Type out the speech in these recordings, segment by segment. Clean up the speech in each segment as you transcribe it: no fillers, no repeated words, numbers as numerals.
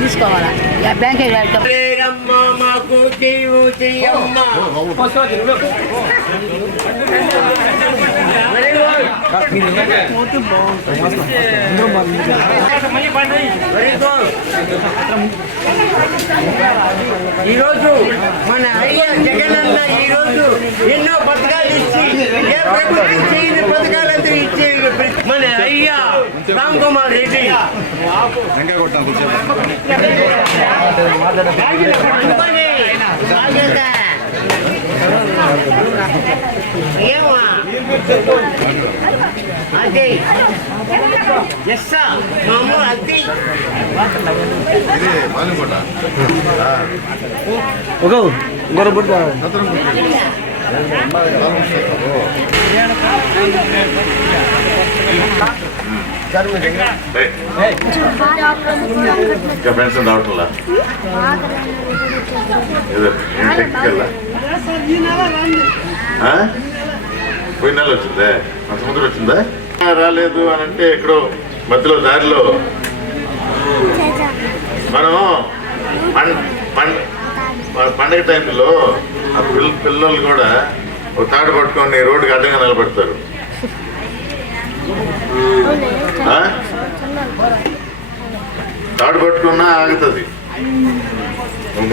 తీసుకోవాలా బ్యాంక్ ఈరోజు మన అయ్య జగనన్న ఈరోజు ఎన్నో పథకాలు ఇచ్చి ఏ ప్రభుత్వం చేయని పథకాలంతా ఇచ్చి మన అయ్య రామ్ కుమార్ రెడ్డి ఏమా అదే ఎస్ మామూ అదే పెన్షన్ రావట్లా పోయిన నెల వచ్చిందే అంత ముందు వచ్చిందా రాలేదు అని అంటే ఎక్కడో మధ్యలో దారిలో మనం పండగ టైంలో ఆ పిల్లలు కూడా ఒక తాడు పట్టుకొని రోడ్డుకి అడ్డంగా నిలబడతారు. తాడు పట్టుకున్నా ఆగుతుంది.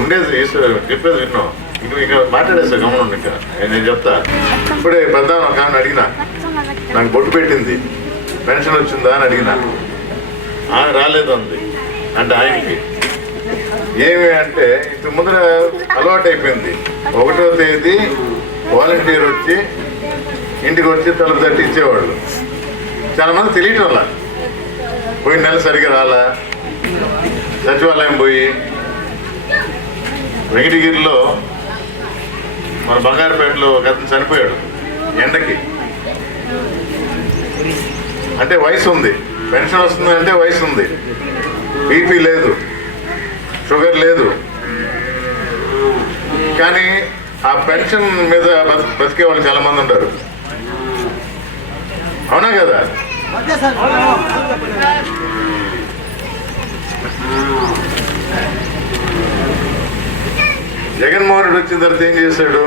ఉండేది చెప్పేది విన్నాం. ఇక మాట్లాడేస్తా గమనం. ఇంకా నేను చెప్తా. ఇప్పుడే పెద్ద ఒక ఆమె అడిగినా, నాకు బొట్టు పెట్టింది, పెన్షన్ వచ్చిందా అని అడిగినా. రాలేదు అంది. అంటే ఆయనకి ఏమి అంటే ఇంత ముందర అలవాటు అయిపోయింది. 1వ తేదీ వాలంటీర్ వచ్చి ఇంటికి వచ్చి తలుపు తట్టి ఇచ్చేవాళ్ళు. చాలా మంది తెలియటం వల్ల పోయిన నెల సరిగ్గా రాలా. సచివాలయం పోయి వెంకటగిరిలో మన బంగారుపేటలో ఒక అతను చనిపోయాడు ఎండకి. అంటే వయసు ఉంది, పెన్షన్ వస్తుంది అంటే వయసు ఉంది, బీపీ లేదు, షుగర్ లేదు. కానీ ఆ పెన్షన్ మీద బతికే వాళ్ళు చాలా మంది ఉంటారు. అవునా కదా? జగన్మోహన్ రెడ్డి వచ్చిన తర్వాత ఏం చేశాడు?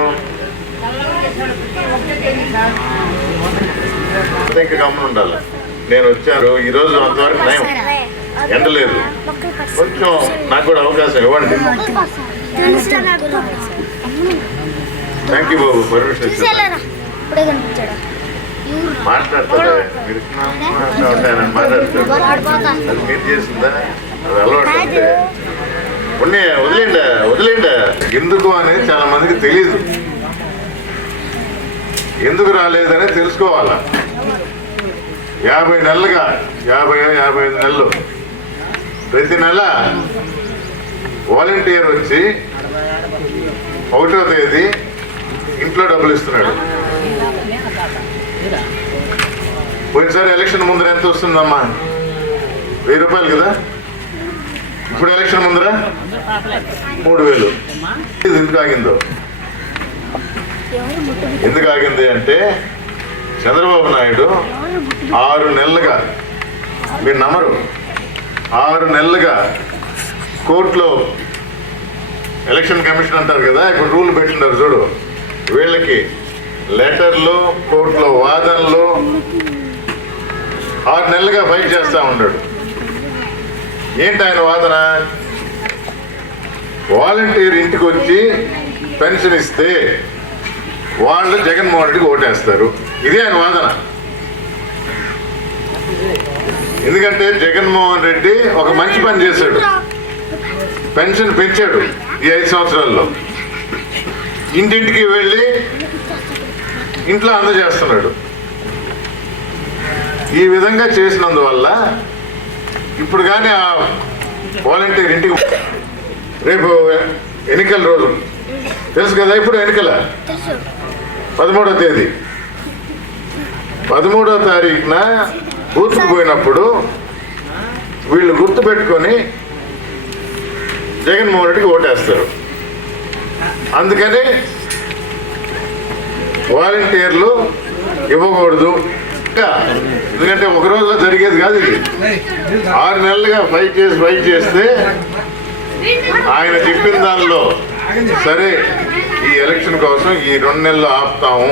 ఇంకా గమనం ఉండాలి. నేను వచ్చాను ఈరోజు అంతవరకు నయం, ఎండలేదు. కొంచెం నాకు కూడా అవకాశం ఇవ్వండి. థ్యాంక్ యూ బాబు, పర్మిషన్ ఇచ్చారు. మాట్లాడతారా మీరు? మాట్లాడతారు. అది మీరు చేసిందా? అది అలవాటు అంటే వదిలేండి. ఎందుకు అనేది చాలా మందికి తెలియదు. ఎందుకు రాలేదని తెలుసుకోవాలా. 50 నెలలుగా 55 నెలలు ప్రతి నెల వాలంటీర్ వచ్చి 1వ తేదీ ఇంట్లో డబ్బులు ఇస్తున్నాడు. పోయినసారి ఎలక్షన్ ముందర ఎంత వస్తుందమ్మా? 1000 రూపాయలు కదా. ఇప్పుడు ఎలక్షన్ ముందర 3000. ఇది ఎందుకు ఆగింది అంటే చంద్రబాబు నాయుడు 6 నెలలుగా, మీరు నమ్మరు, 6 నెలలుగా కోర్టులో ఎలక్షన్ కమిషన్ అంటారు కదా, ఇప్పుడు రూల్ పెట్టినారు చూడు, వీళ్ళకి లెటర్లు, కోర్టులో వాదనలు 6 నెలలుగా ఫైట్ చేస్తూ ఉన్నాడు. ఏంటి ఆయన వాదన? వాలంటీర్ ఇంటికి వచ్చి పెన్షన్ ఇస్తే వాళ్ళు జగన్మోహన్ రెడ్డికి ఓటేస్తారు. ఇదే ఆయన వాదన. ఎందుకంటే జగన్మోహన్ రెడ్డి ఒక మంచి పని చేశాడు, పెన్షన్ పెంచాడు ఈ 5 సంవత్సరాల్లో. ఇంటింటికి వెళ్ళి ఇంట్లో అందజేస్తున్నాడు. ఈ విధంగా చేసినందువల్ల ఇప్పుడు కానీ ఆ వాలంటీర్ ఇంటికి, రేపు ఎన్నికల రోజు తెలుసు కదా, ఇప్పుడు ఎన్నికల 13వ తేదీ 13వ తారీఖున బూత్కు పోయినప్పుడు వీళ్ళు గుర్తు పెట్టుకొని జగన్మోహన్ రెడ్డికి ఓటేస్తారు. అందుకని వాలంటీర్లు ఇవ్వకూడదు. ఎందుకంటే ఒక రోజులో జరిగేది కాదు ఇది. 6 నెలలుగా ఫైట్ చేస్తే ఆయన చెప్పిన దానిలో సరే ఈ ఎలక్షన్ కోసం ఈ 2 నెలలు ఆపుతాము.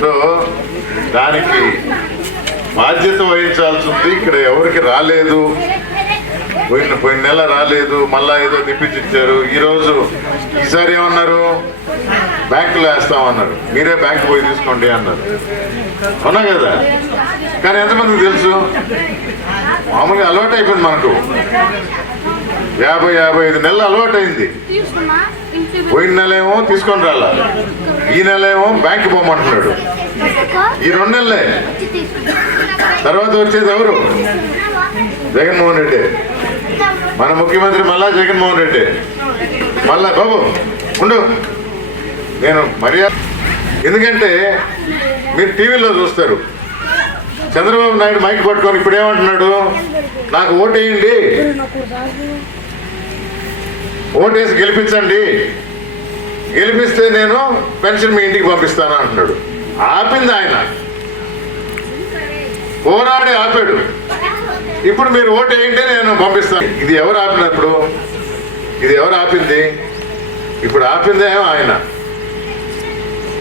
సో దానికి బాధ్యత వహించాల్సింది. ఇక్కడ ఎవరికి రాలేదు, పోయిన నెల రాలేదు, మళ్ళా ఏదో తెప్పించిచ్చారు. ఈసారి ఏమన్నారు? బ్యాంకులో వేస్తామన్నారు. మీరే బ్యాంకు పోయి తీసుకోండి అన్నారు. అవునా కదా? కానీ ఎంతమందికి తెలుసు? మామూలుగా అలవాటు అయిపోయింది మనకు. 50-55 నెలలు అలవాటు అయింది. పోయిన నెల ఏమో తీసుకొని రాలా, ఈ నెల ఏమో బ్యాంకు పోమంటున్నాడు. ఈ 2 నెలలే. తర్వాత వచ్చేది ఎవరు? జగన్మోహన్ రెడ్డి. మన ముఖ్యమంత్రి మళ్ళా జగన్మోహన్ రెడ్డి. మళ్ళా బాబు ఉండు, నేను మర్యాద. ఎందుకంటే మీరు టీవీలో చూస్తారు, చంద్రబాబు నాయుడు మైక్ పట్టుకొని ఇప్పుడు ఏమంటున్నాడు? నాకు ఓటేయండి, ఓటేసి గెలిపించండి, గెలిపిస్తే నేను పెన్షన్ మీ ఇంటికి పంపిస్తాను అంటున్నాడు. ఆపింది ఆయన, పోరాడి ఆపాడు. ఇప్పుడు మీరు ఓటేయండి, నేను పంపిస్తాను. ఇది ఎవరు ఆపినప్పుడు? ఇది ఎవరు ఆపింది? ఇప్పుడు ఆపిందేమో ఆయన,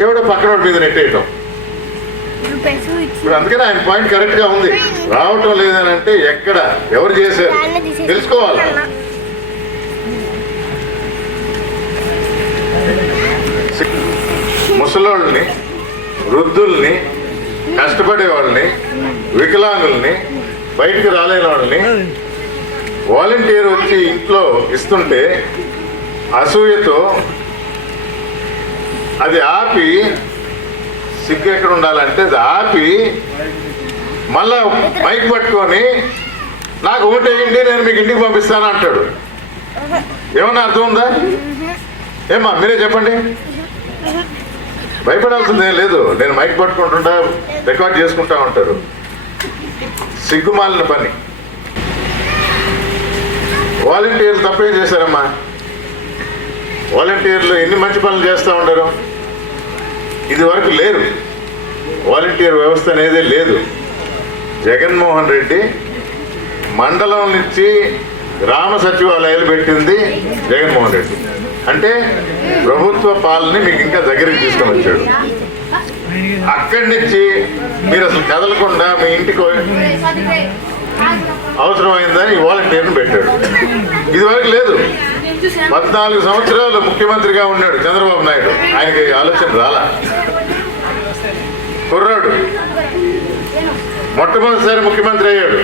ఎవడో పక్కన మీద నెట్టేయటం. ఇప్పుడు అందుకని ఆయన పాయింట్ కరెక్ట్ గా ఉంది. రావటం లేదని అంటే ఎక్కడ ఎవరు చేశారు తెలుసుకోవాలి. ముసలోళ్ళని, వృద్ధుల్ని, కష్టపడే వాళ్ళని, వికలాంగుల్ని, బయటికి రాలేని వాళ్ళని వాలంటీర్ వచ్చి ఇంట్లో ఇస్తుంటే అసూయతో అది ఆపి, సిగ్గు ఎక్కడ ఉండాలంటే అది ఆపి మళ్ళా మైక్ పట్టుకొని నాకు ఓటేయండి, నేను మీకు ఇంటికి పంపిస్తాను అంటాడు. ఏమన్నా అర్థం ఉందా? ఏమా మీరే చెప్పండి. భయపడాల్సిందేం లేదు. నేను మైక్ పట్టుకుంటుంటా, రికార్డ్ చేసుకుంటా ఉంటారు. సిగ్గుమాలిన పని. వాలంటీర్లు తప్పేం చేశారమ్మా? వాలంటీర్లు ఎన్ని మంచి పనులు చేస్తూ ఉంటారు. ఇది వరకు లేరు, వాలంటీర్ వ్యవస్థ అనేదే లేదు. జగన్మోహన్ రెడ్డి మండలం నుంచి గ్రామ సచివాలయాలు పెట్టింది జగన్మోహన్ రెడ్డి. అంటే ప్రభుత్వ పాలన మీకు ఇంకా దగ్గరికి తీసుకొని వచ్చాడు. అక్కడి నుంచి మీరు అసలు కదలకుండా మీ ఇంటికి అవసరమైందని వాలంటీర్ని పెట్టాడు. ఇది వరకు లేదు. 14 సంవత్సరాలు ముఖ్యమంత్రిగా ఉన్నాడు చంద్రబాబు నాయుడు. ఆయనకి ఆలోచన రాలా. కుర్రాడు మొట్టమొదటిసారి ముఖ్యమంత్రి అయ్యాడు.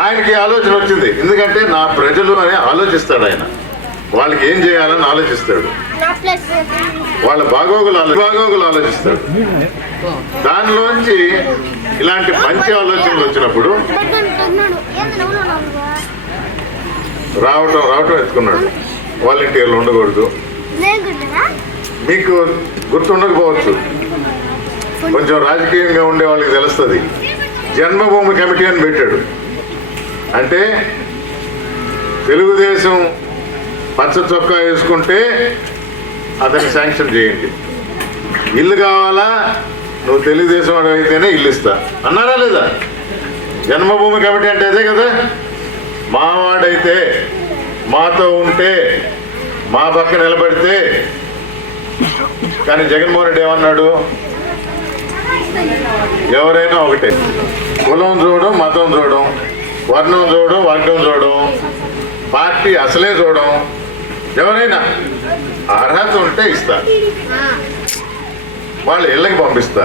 ఆయనకి ఆలోచన వచ్చింది, ఎందుకంటే నా ప్రజలు అని ఆలోచిస్తాడు ఆయన. వాళ్ళకి ఏం చేయాలని ఆలోచిస్తాడు, వాళ్ళ బాగోగులు ఆలోచిస్తాడు. దానిలోంచి ఇలాంటి మంచి ఆలోచనలు వచ్చినప్పుడు రావటం ఎత్తుకున్నాడు. వాలంటీర్లు ఉండకూడదు. మీకు గుర్తుండకపోవచ్చు, కొంచెం రాజకీయంగా ఉండే వాళ్ళకి తెలుస్తుంది. జన్మభూమి కమిటీ అని పెట్టాడు. అంటే తెలుగుదేశం పచ్చ చొక్కా వేసుకుంటే అతనికి శాంక్షన్ చేయండి. ఇల్లు కావాలా, నువ్వు తెలుగుదేశం వాడు అయితేనే ఇల్లు ఇస్తా అన్నారా లేదా? జన్మభూమి కమిటీ అంటే అదే కదా. మావాడైతే, మాతో ఉంటే, మా పక్క నిలబడితే. కానీ జగన్మోహన్ రెడ్డి ఏమన్నాడు? ఎవరైనా ఒకటే, కులం చూడడం, మతం చూడడం, వర్ణం చూడడం, వర్గం చూడడం, పార్టీ అసలే చూడడం, ఎవరైనా అర్హత ఉంటే ఇస్తా, వాళ్ళ ఇళ్ళకి పంపిస్తా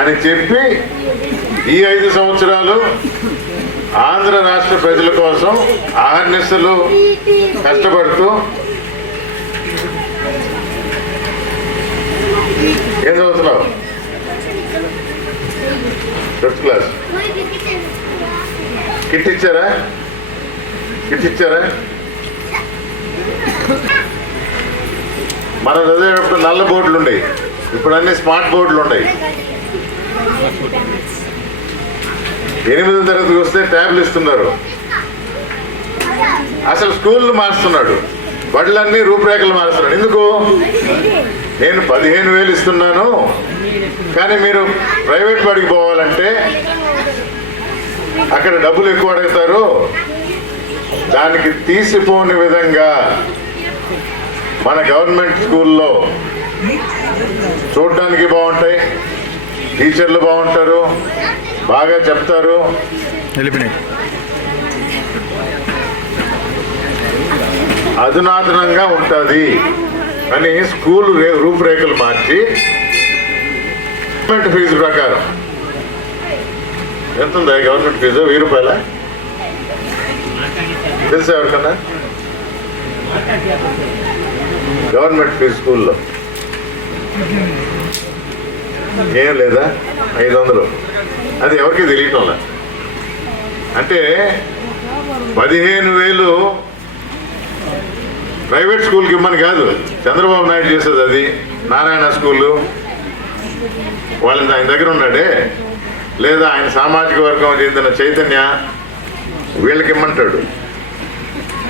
అని చెప్పి ఈ 5 సంవత్సరాలు ఆంధ్ర రాష్ట్ర ప్రజల కోసం ఆహర్నిశలు కష్టపడుతూ ఏం చదువుతున్నావు? 5th class. కిట్ ఇచ్చారా? మనం చదివేటప్పుడు నల్ల బోర్డులు ఉండేవి, ఇప్పుడు అన్ని స్మార్ట్ బోర్డులు ఉన్నాయి. 8వ తరగతికి వస్తే ట్యాబ్లు ఇస్తున్నారు. అసలు స్కూళ్ళు మారుస్తున్నాడు, బడులన్నీ రూపురేఖలు మారుస్తున్నాడు. ఎందుకు? నేను 15,000 ఇస్తున్నాను, కానీ మీరు ప్రైవేట్ బడికి పోవాలంటే అక్కడ డబ్బులు ఎక్కువ అడుగుతారు. దానికి తీసిపోని విధంగా మన గవర్నమెంట్ స్కూల్లో చూడడానికి బాగుంటాయి, టీచర్లు బాగుంటారు, బాగా చెప్తారు, అధునాతనంగా ఉంటుంది అని స్కూల్ రూపురేఖలు మార్చి గవర్నమెంట్ ఫీజు ప్రకారం ఎంత ఉందా గవర్నమెంట్ ఫీజు? 1000 రూపాయల? తెలుసా ఎవరికన్నా? గవర్నమెంట్ ఫీజు స్కూల్లో ఏం లేదా? 500. అది ఎవరికి తెలియటం లే. అంటే 15,000 ప్రైవేట్ స్కూల్కి ఇమ్మని కాదు, చంద్రబాబు నాయుడు చేసేది అది. నారాయణ స్కూలు వాళ్ళని ఆయన దగ్గర ఉన్నాడే, లేదా ఆయన సామాజిక వర్గం చెందిన చైతన్య, వీళ్ళకి ఇమ్మంటాడు.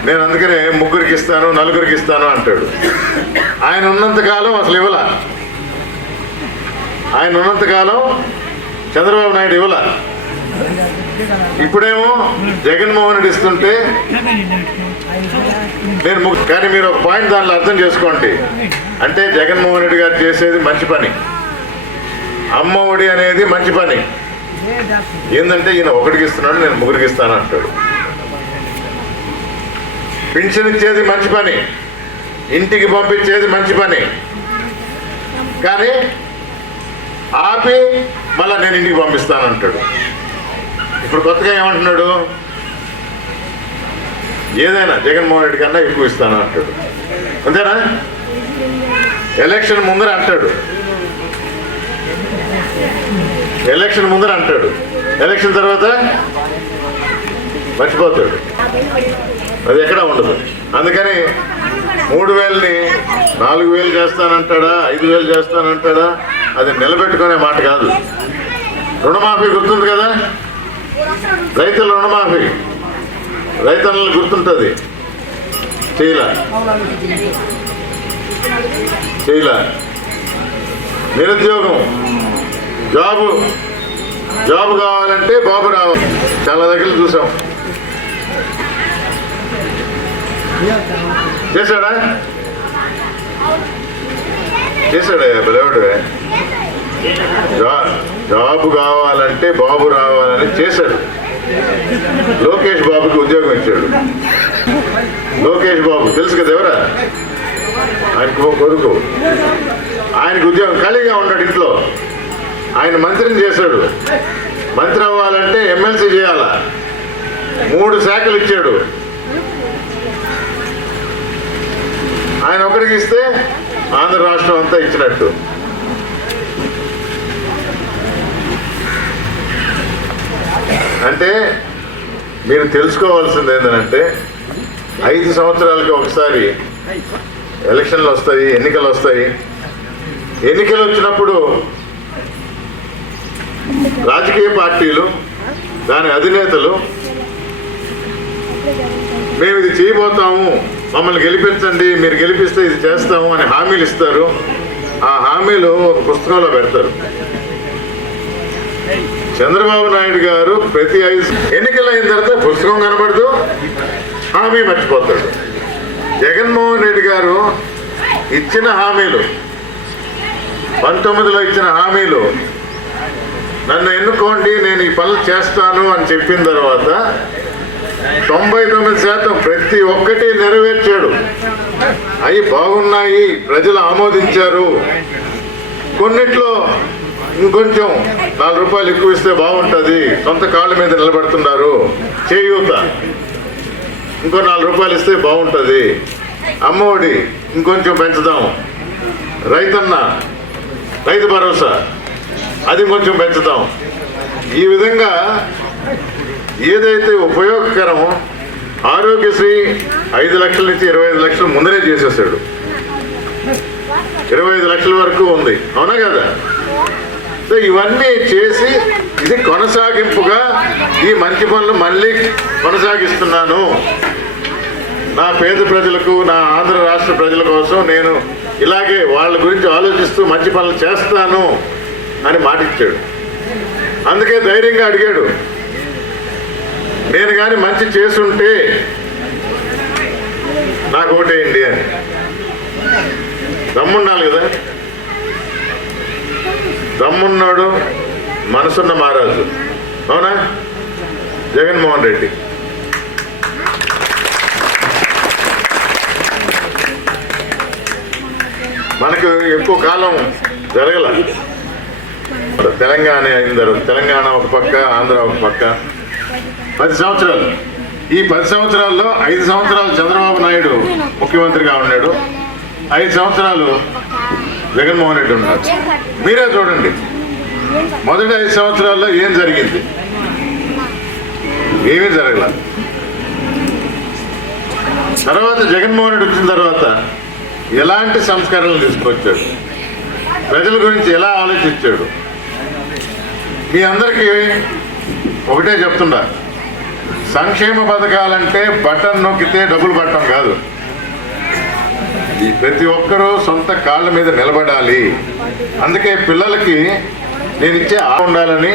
నేను అందుకనే 3 ఇస్తాను, 4 ఇస్తాను అంటాడు. ఆయన ఉన్నంతకాలం అసలు ఇవ్వాల. ఆయన ఉన్నంతకాలం చంద్రబాబు నాయుడు ఇవ్వాల. ఇప్పుడేమో జగన్మోహన్ రెడ్డి ఇస్తుంటే నేను కానీ మీరు ఒక పాయింట్ దానిలో అర్థం చేసుకోండి. అంటే జగన్మోహన్ రెడ్డి గారు చేసేది మంచి పని, అమ్మ ఒడి అనేది మంచి పని. ఏంటంటే ఈయన 1కి ఇస్తున్నాడు, నేను 3కి ఇస్తాను అంటాడు. పెన్షన్ ఇచ్చేది మంచి పని, ఇంటికి పంపించేది మంచి పని. కానీ ఆపి మళ్ళా నేను ఇంటికి పంపిస్తాను అంటాడు. ఇప్పుడు కొత్తగా ఏమంటున్నాడు? ఏదైనా జగన్మోహన్ రెడ్డి కన్నా ఎక్కువ ఇస్తాను అంటాడు. అంతేనా? ఎలక్షన్ ముందర అంటాడు, ఎలక్షన్ తర్వాత మర్చిపోతాడు. అది ఎక్కడా ఉండదు. అందుకని 3,000ని 4,000 చేస్తానంటాడా, 5,000 చేస్తానంటాడా, అది నిలబెట్టుకునే మాట కాదు. రుణమాఫీ గుర్తుంది కదా, రైతుల రుణమాఫీ, రైతులను గుర్తుంటుంది. చేయలా. నిరుద్యోగం, జాబు కావాలంటే బాబు రావాలి. చాలా దగ్గర చూసాం. చేశాడా పిల్లవాడు? జాబు కావాలంటే బాబు రావాలని చేశాడు. లోకేష్ బాబుకి ఉద్యోగం ఇచ్చాడు. లోకేష్ బాబు తెలుసు కదా ఎవరా? ఆయనకు కొడుకు. ఆయనకు ఉద్యోగం ఖాళీగా ఉన్నాడు ఇంట్లో, ఆయన మంత్రిని చేశాడు. మంత్రి అవ్వాలంటే ఎమ్మెల్సీ చేయాల. 3 శాఖలు ఇచ్చాడు. ఆయన ఒకరికి ఇస్తే ఆంధ్ర రాష్ట్రం అంతా ఇచ్చినట్టు. అంటే మీరు తెలుసుకోవాల్సింది ఏంటంటే 5 సంవత్సరాలకి ఒకసారి ఎలక్షన్లు వస్తాయి, ఎన్నికలు వస్తాయి. ఎన్నికలు వచ్చినప్పుడు రాజకీయ పార్టీలు, దాని అధినేతలు మేము ఇది చేయబోతాము, మమ్మల్ని గెలిపించండి, మీరు గెలిపిస్తే ఇది చేస్తాము అని హామీలు ఇస్తారు. ఆ హామీలు ఒక పుస్తకంలో పెడతారు. చంద్రబాబు నాయుడు గారు ప్రతి 5 ఎన్నికలు అయిన తర్వాత పుస్తకం కనబడదు, హామీ మర్చిపోతాడు. జగన్మోహన్ రెడ్డి గారు ఇచ్చిన హామీలు, 19లో ఇచ్చిన హామీలు, నన్ను ఎన్నుకోండి నేను ఈ పనులు చేస్తాను అని చెప్పిన తర్వాత 99% ప్రతి ఒక్కటి నెరవేర్చాడు. అవి బాగున్నాయి, ప్రజలు ఆమోదించారు. కొన్నిట్లో ఇంకొంచెం 4 రూపాయలు ఎక్కువ ఇస్తే బాగుంటుంది, సొంత కాళ్ళ మీద నిలబడుతున్నారు, చేయూత ఇంకో 4 రూపాయలు ఇస్తే బాగుంటుంది, అమ్మఒడి ఇంకొంచెం పెంచుదాం, రైతన్న రైతు భరోసా అది కొంచెం పెంచుదాం. ఈ విధంగా ఏదైతే ఉపయోగకరమో ఆరోగ్యశ్రీ 5 లక్షల నుంచి 25 లక్షలు ముందరే చేసేసాడు. 25 లక్షల వరకు ఉంది, అవునా కదా? సో ఇవన్నీ చేసి ఇది కొనసాగింపుగా ఈ మంచి పనులు మళ్ళీ కొనసాగిస్తున్నాను. నా పేద ప్రజలకు, నా ఆంధ్ర రాష్ట్ర ప్రజల కోసం నేను ఇలాగే వాళ్ళ గురించి ఆలోచిస్తూ మంచి పనులు చేస్తాను అని మాటిచ్చాడు. అందుకే ధైర్యంగా అడిగాడు, నేను కానీ మంచి చేసుంటే నాకు ఓటేయండి అని. దమ్ముండాలి కదా, దమ్మున్నాడు మనసున్న మహారాజు, అవునా? జగన్మోహన్ రెడ్డి. మనకు ఎక్కువ కాలం జరగల. తెలంగాణ అయిన తర్వాత తెలంగాణ ఒక పక్క, ఆంధ్ర ఒక పక్క. 10 సంవత్సరాలు. ఈ 10 సంవత్సరాల్లో 5 సంవత్సరాలు చంద్రబాబు నాయుడు ముఖ్యమంత్రిగా ఉన్నాడు, 5 సంవత్సరాలు జగన్మోహన్ రెడ్డి ఉన్నారు. మీరే చూడండి, మొదటి 5 సంవత్సరాల్లో ఏం జరిగింది? ఏమీ జరగల. తర్వాత జగన్మోహన్ రెడ్డి వచ్చిన తర్వాత ఎలాంటి సంస్కరణలు తీసుకొచ్చాడు, ప్రజల గురించి ఎలా ఆలోచించాడు? మీ అందరికీ ఒకటే చెప్తున్నా, సంక్షేమ పథకాలంటే బటన్ నొక్కితే డబ్బులు పట్టడం కాదు. ఈ ప్రతి ఒక్కరూ సొంత కాళ్ళ మీద నిలబడాలి. అందుకే పిల్లలకి నేను ఇచ్చే ఉండాలని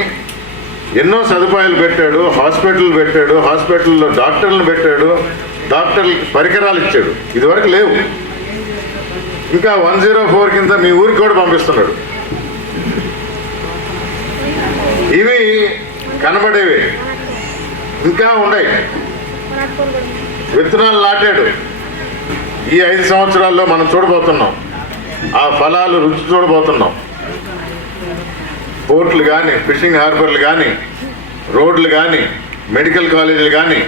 ఎన్నో సదుపాయాలు పెట్టాడు, హాస్పిటల్ పెట్టాడు, హాస్పిటల్లో డాక్టర్లను పెట్టాడు, డాక్టర్లకి పరికరాలు ఇచ్చాడు. ఇదివరకు లేవు. ఇంకా 104 కింద మీ ఊరికి కూడా పంపిస్తున్నాడు. ఇవి కనబడేవి ఇంకా ఉన్నాయి. విత్తనాలు నాటాడు. ఈ 5 సంవత్సరాల్లో మనం చూడబోతున్నాం, ఆ ఫలాలు రుచి చూడబోతున్నాం. పోర్ట్లు కానీ, ఫిషింగ్ హార్బర్లు కానీ, రోడ్లు కానీ, మెడికల్ కాలేజీలు కానీ,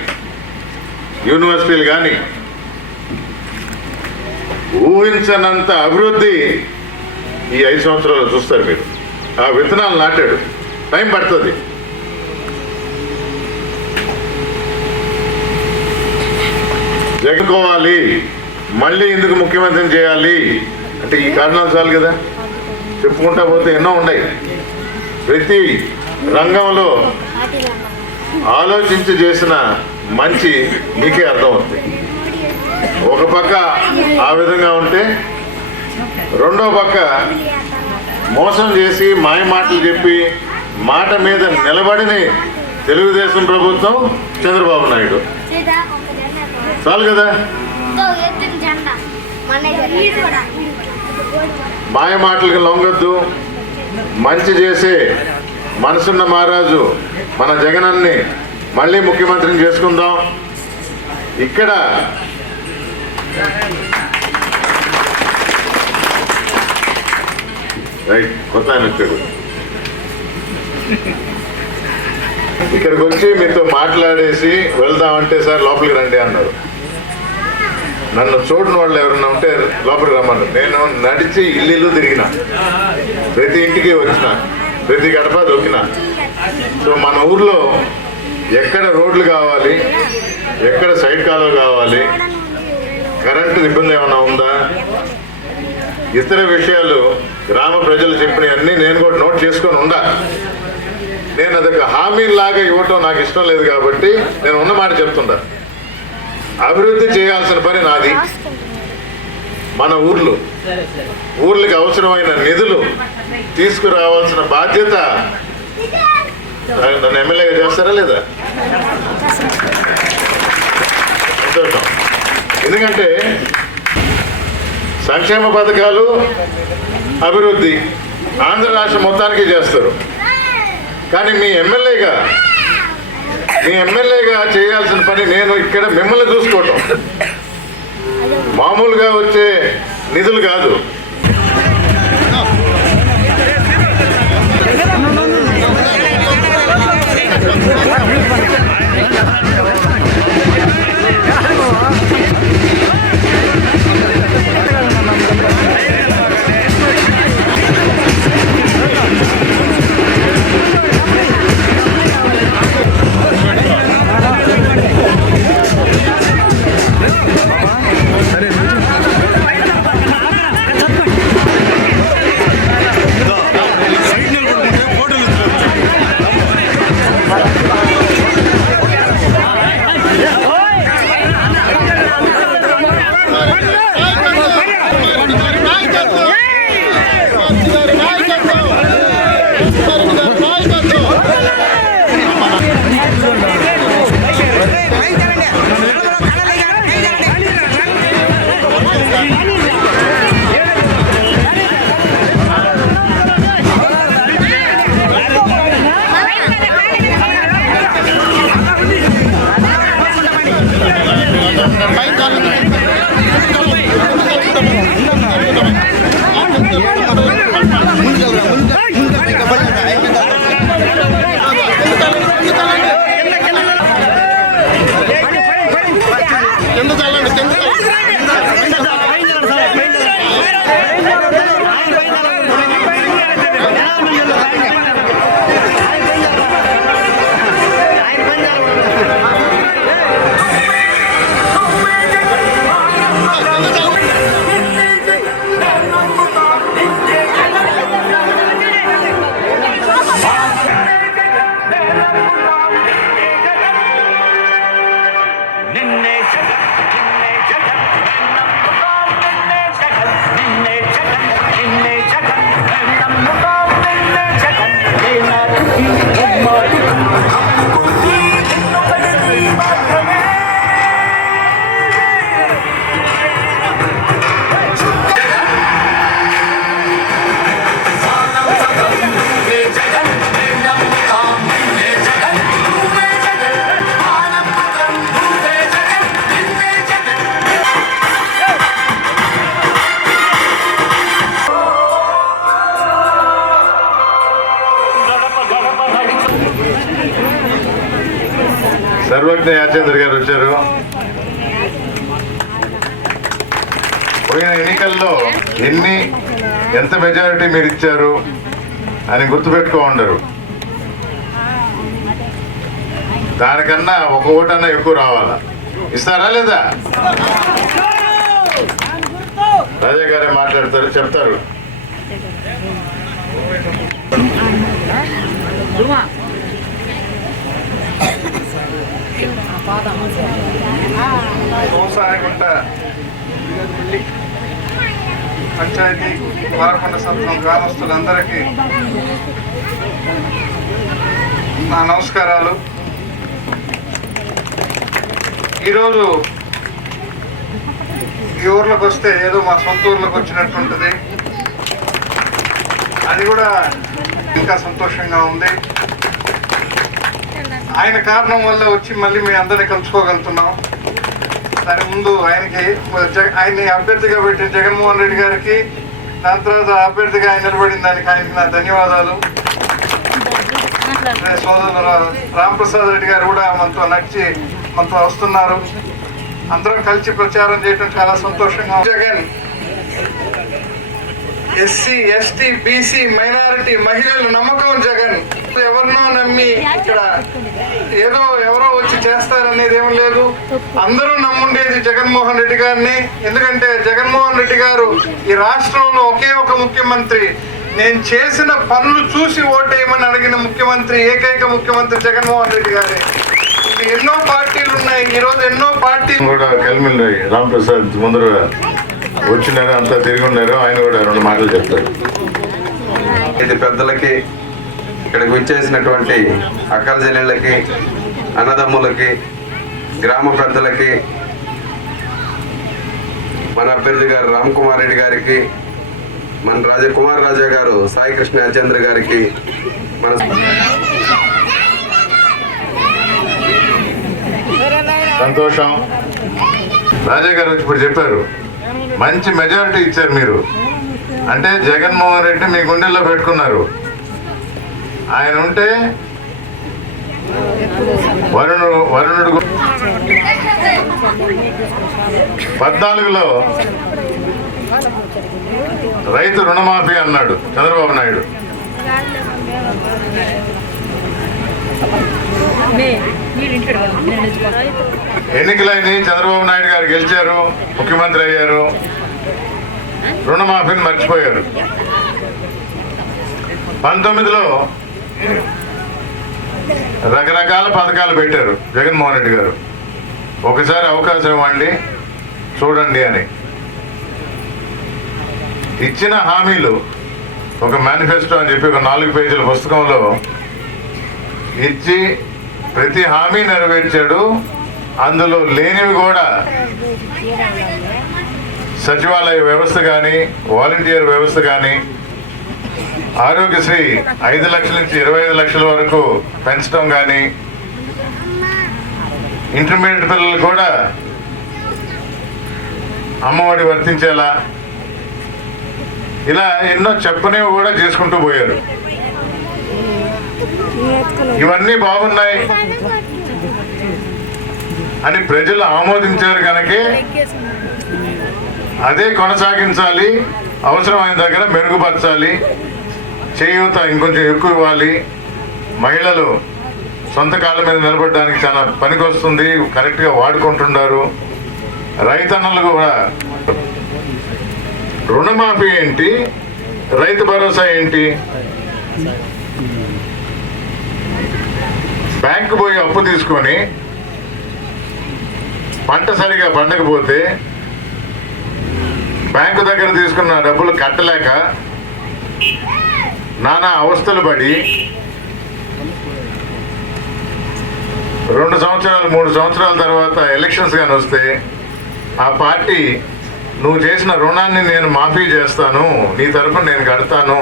యూనివర్సిటీలు కానీ, ఊహించనంత అభివృద్ధి ఈ 5 సంవత్సరాలు చూస్తారు మీరు. ఆ విత్తనాలు నాటాడు. టైం పడుతుంది. జగన్కోవాలి, మళ్ళీ ఎందుకు ముఖ్యమంత్రిని చేయాలి అంటే ఈ కారణాలు చాలు కదా. చెప్పుకుంటా పోతే ఎన్నో ఉన్నాయి. ప్రతి రంగంలో ఆలోచించి చేసిన మంచి మీకే అర్థమవుతుంది. ఒక పక్క ఆ విధంగా ఉంటే, రెండో పక్క మోసం చేసి మాయ మాటలు చెప్పి మాట మీద నిలబడిని తెలుగుదేశం ప్రభుత్వం, చంద్రబాబు నాయుడు. చాలు కదా. మాయ మాటలకు లొంగొద్దు. మంచి చేసే మనసున్న మహారాజు మన జగనన్ని మళ్ళీ ముఖ్యమంత్రిని చేసుకుందాం. ఇక్కడ రైట్, కొత్త ఆయన వచ్చాడు. ఇక్కడికి వచ్చి మీతో మాట్లాడేసి వెళ్దామంటే సార్ లోపలికి రండి అన్నారు. నన్ను చూడని వాళ్ళు ఎవరన్నా ఉంటే లోపలికి రమ్మన్నారు. నేను నడిచి ఇల్లు తిరిగిన, ప్రతి ఇంటికి వచ్చిన, ప్రతి గడప దొక్కిన. సో మన ఊర్లో ఎక్కడ రోడ్లు కావాలి, ఎక్కడ సైడ్ కాలువ కావాలి, కరెంటు ఇబ్బంది ఏమైనా ఉందా, ఇతర విషయాలు గ్రామ ప్రజలు చెప్పినవన్నీ నేను కూడా నోట్ చేసుకొని ఉండా. నేను అదొక హామీలాగా ఇవ్వటం నాకు ఇష్టం లేదు కాబట్టి నేను ఉన్న మాట చెప్తుండా. అభివృద్ధి చేయాల్సిన పని నాది. మన ఊర్లకి అవసరమైన నిధులు తీసుకురావాల్సిన బాధ్యత నన్ను ఎమ్మెల్యేగా చేస్తారా లేదా? సంతోషం. ఎందుకంటే సంక్షేమ పథకాలు, అభివృద్ధి ఆంధ్ర రాష్ట్రం మొత్తానికి చేస్తారు. కానీ మీ ఎమ్మెల్యేగా చేయాల్సిన పని నేను ఇక్కడ మిమ్మల్ని చూసుకోవటం. మామూలుగా వచ్చే నిధులు కాదు. సర్వజ్ఞ యాచేంద్ర గారు వచ్చారు. పోయిన ఎన్నికల్లో ఎంత మెజారిటీ మీరు ఇచ్చారు అని గుర్తుపెట్టుకో ఉండరు. దానికన్నా ఒక ఓటన్నా ఎక్కువ రావాలా? ఇస్తారా లేదా? రాజా గారే మాట్లాడతారు, చెప్తారు. వ్యవసాయగుంట పంచాయతీ వారకొండ సత్రం గ్రామస్తులందరికీ నా నమస్కారాలు. ఈరోజు ఈ ఊర్లోకి వస్తే ఏదో మా సొంత ఊర్లోకి వచ్చినట్టుంటుంది. అది కూడా ఇంకా సంతోషంగా ఉంది. ఆయన కారణం వల్ల వచ్చి మళ్ళీ మీ అందరినీ కలుసుకోగలుగుతున్నాం. దాని ముందు ఆయన్ని అభ్యర్థిగా పెట్టిన జగన్మోహన్ రెడ్డి గారికి, దాని తర్వాత అభ్యర్థిగా ఆయన నిలబడిన దానికి ఆయనకి నా ధన్యవాదాలు. సోదరుడు రామప్రసాద్ రెడ్డి గారు కూడా మనతో వస్తున్నారు. అందరం కలిసి ప్రచారం చేయడం చాలా సంతోషంగా. Jagan SC ST BC minority మహిళల నమ్మకం జగన్. ఎవరినో నమ్మి ఇక్కడ ఎవరో వచ్చి చేస్తారనేది ఏం లేదు. అందరూ నమ్ముండేది జగన్మోహన్ రెడ్డి గారిని. ఎందుకంటే జగన్మోహన్ రెడ్డి గారు ఈ రాష్ట్రంలో ఒకే ఒక ముఖ్యమంత్రి, నేను చేసిన పనులు చూసి ఓటేయమని అడిగిన ముఖ్యమంత్రి, ఏకైక ముఖ్యమంత్రి జగన్మోహన్ రెడ్డి గారే. ఎన్నో పార్టీలు ఉన్నాయి, ఈ రోజు ఎన్నో పార్టీలు కూడా కలిమిల్లి రామప్రసాద్ ముందర వచ్చినారు, అంతా తిరిగి ఉన్నారు. ఆయన కూడా 2 మాటలు చెప్తారు. ఇది పెద్దలకి, ఇక్కడికి విచ్చేసినటువంటి అక్కల చెల్లెళ్ళకి, అన్నదమ్ములకి, గ్రామ పెద్దలకి, మన అభ్యర్థి గారు రామ్ కుమార్ రెడ్డి గారికి, మన కుమార్ రాజా గారు సాయి కృష్ణ యాచంద్ర గారికి, మన సంతోషం. రాజా గారు వచ్చి ఇప్పుడు చెప్పారు, మంచి మెజారిటీ ఇచ్చారు మీరు. అంటే జగన్మోహన్ రెడ్డి మీ గుండెల్లో పెట్టుకున్నారు. ఆయన ఉంటే వరుణుడు 14లో రైతు రుణమాఫీ అన్నాడు చంద్రబాబు నాయుడు. ఎన్నికలైన చంద్రబాబు నాయుడు గారు గెలిచారు, ముఖ్యమంత్రి అయ్యారు, రుణమాఫీని మర్చిపోయారు. 19లో రకరకాల పథకాలు పెట్టారు జగన్మోహన్ రెడ్డి గారు. ఒకసారి అవకాశం ఇవ్వండి చూడండి అని ఇచ్చిన హామీలు ఒక మేనిఫెస్టో అని చెప్పి ఒక 4 పేజీల పుస్తకంలో ఇచ్చి ప్రతి హామీ నెరవేర్చాడు. అందులో లేనివి కూడా సచివాలయ వ్యవస్థ కానీ, వాలంటీర్ వ్యవస్థ కానీ, ఆరోగ్యశ్రీ 5 లక్షల నుంచి 25 లక్షల వరకు పెంచడం కానీ, ఇంటర్మీడియట్ పిల్లలు కూడా అమ్మఒడి వర్తించేలా, ఇలా ఎన్నో చెప్పనివి కూడా చేసుకుంటూ పోయారు. ఇవన్నీ బాగున్నాయి అని ప్రజలు ఆమోదించారు కనుకే అదే కొనసాగించాలి, అవసరమైన దగ్గర మెరుగుపరచాలి, చేయూత ఇంకొంచెం ఎక్కువ ఇవ్వాలి, మహిళలు సొంత కాళ్ళ మీద నిలబడడానికి చాలా పనికొస్తుంది, కరెక్ట్గా వాడుకుంటున్నారు. రైతన్నలు కూడా రుణమాఫీ ఏంటి, రైతు భరోసా ఏంటి? బ్యాంకు పోయి అప్పు తీసుకొని పంట సరిగా పండకపోతే బ్యాంకు దగ్గర తీసుకున్న డబ్బులు కట్టలేక నానా అవస్థలు పడి 2 సంవత్సరాలు 3 సంవత్సరాల తర్వాత ఎలక్షన్స్ కానీ వస్తే ఆ పార్టీ నువ్వు చేసిన రుణాన్ని నేను మాఫీ చేస్తాను, నీ తరఫున నేను కడతాను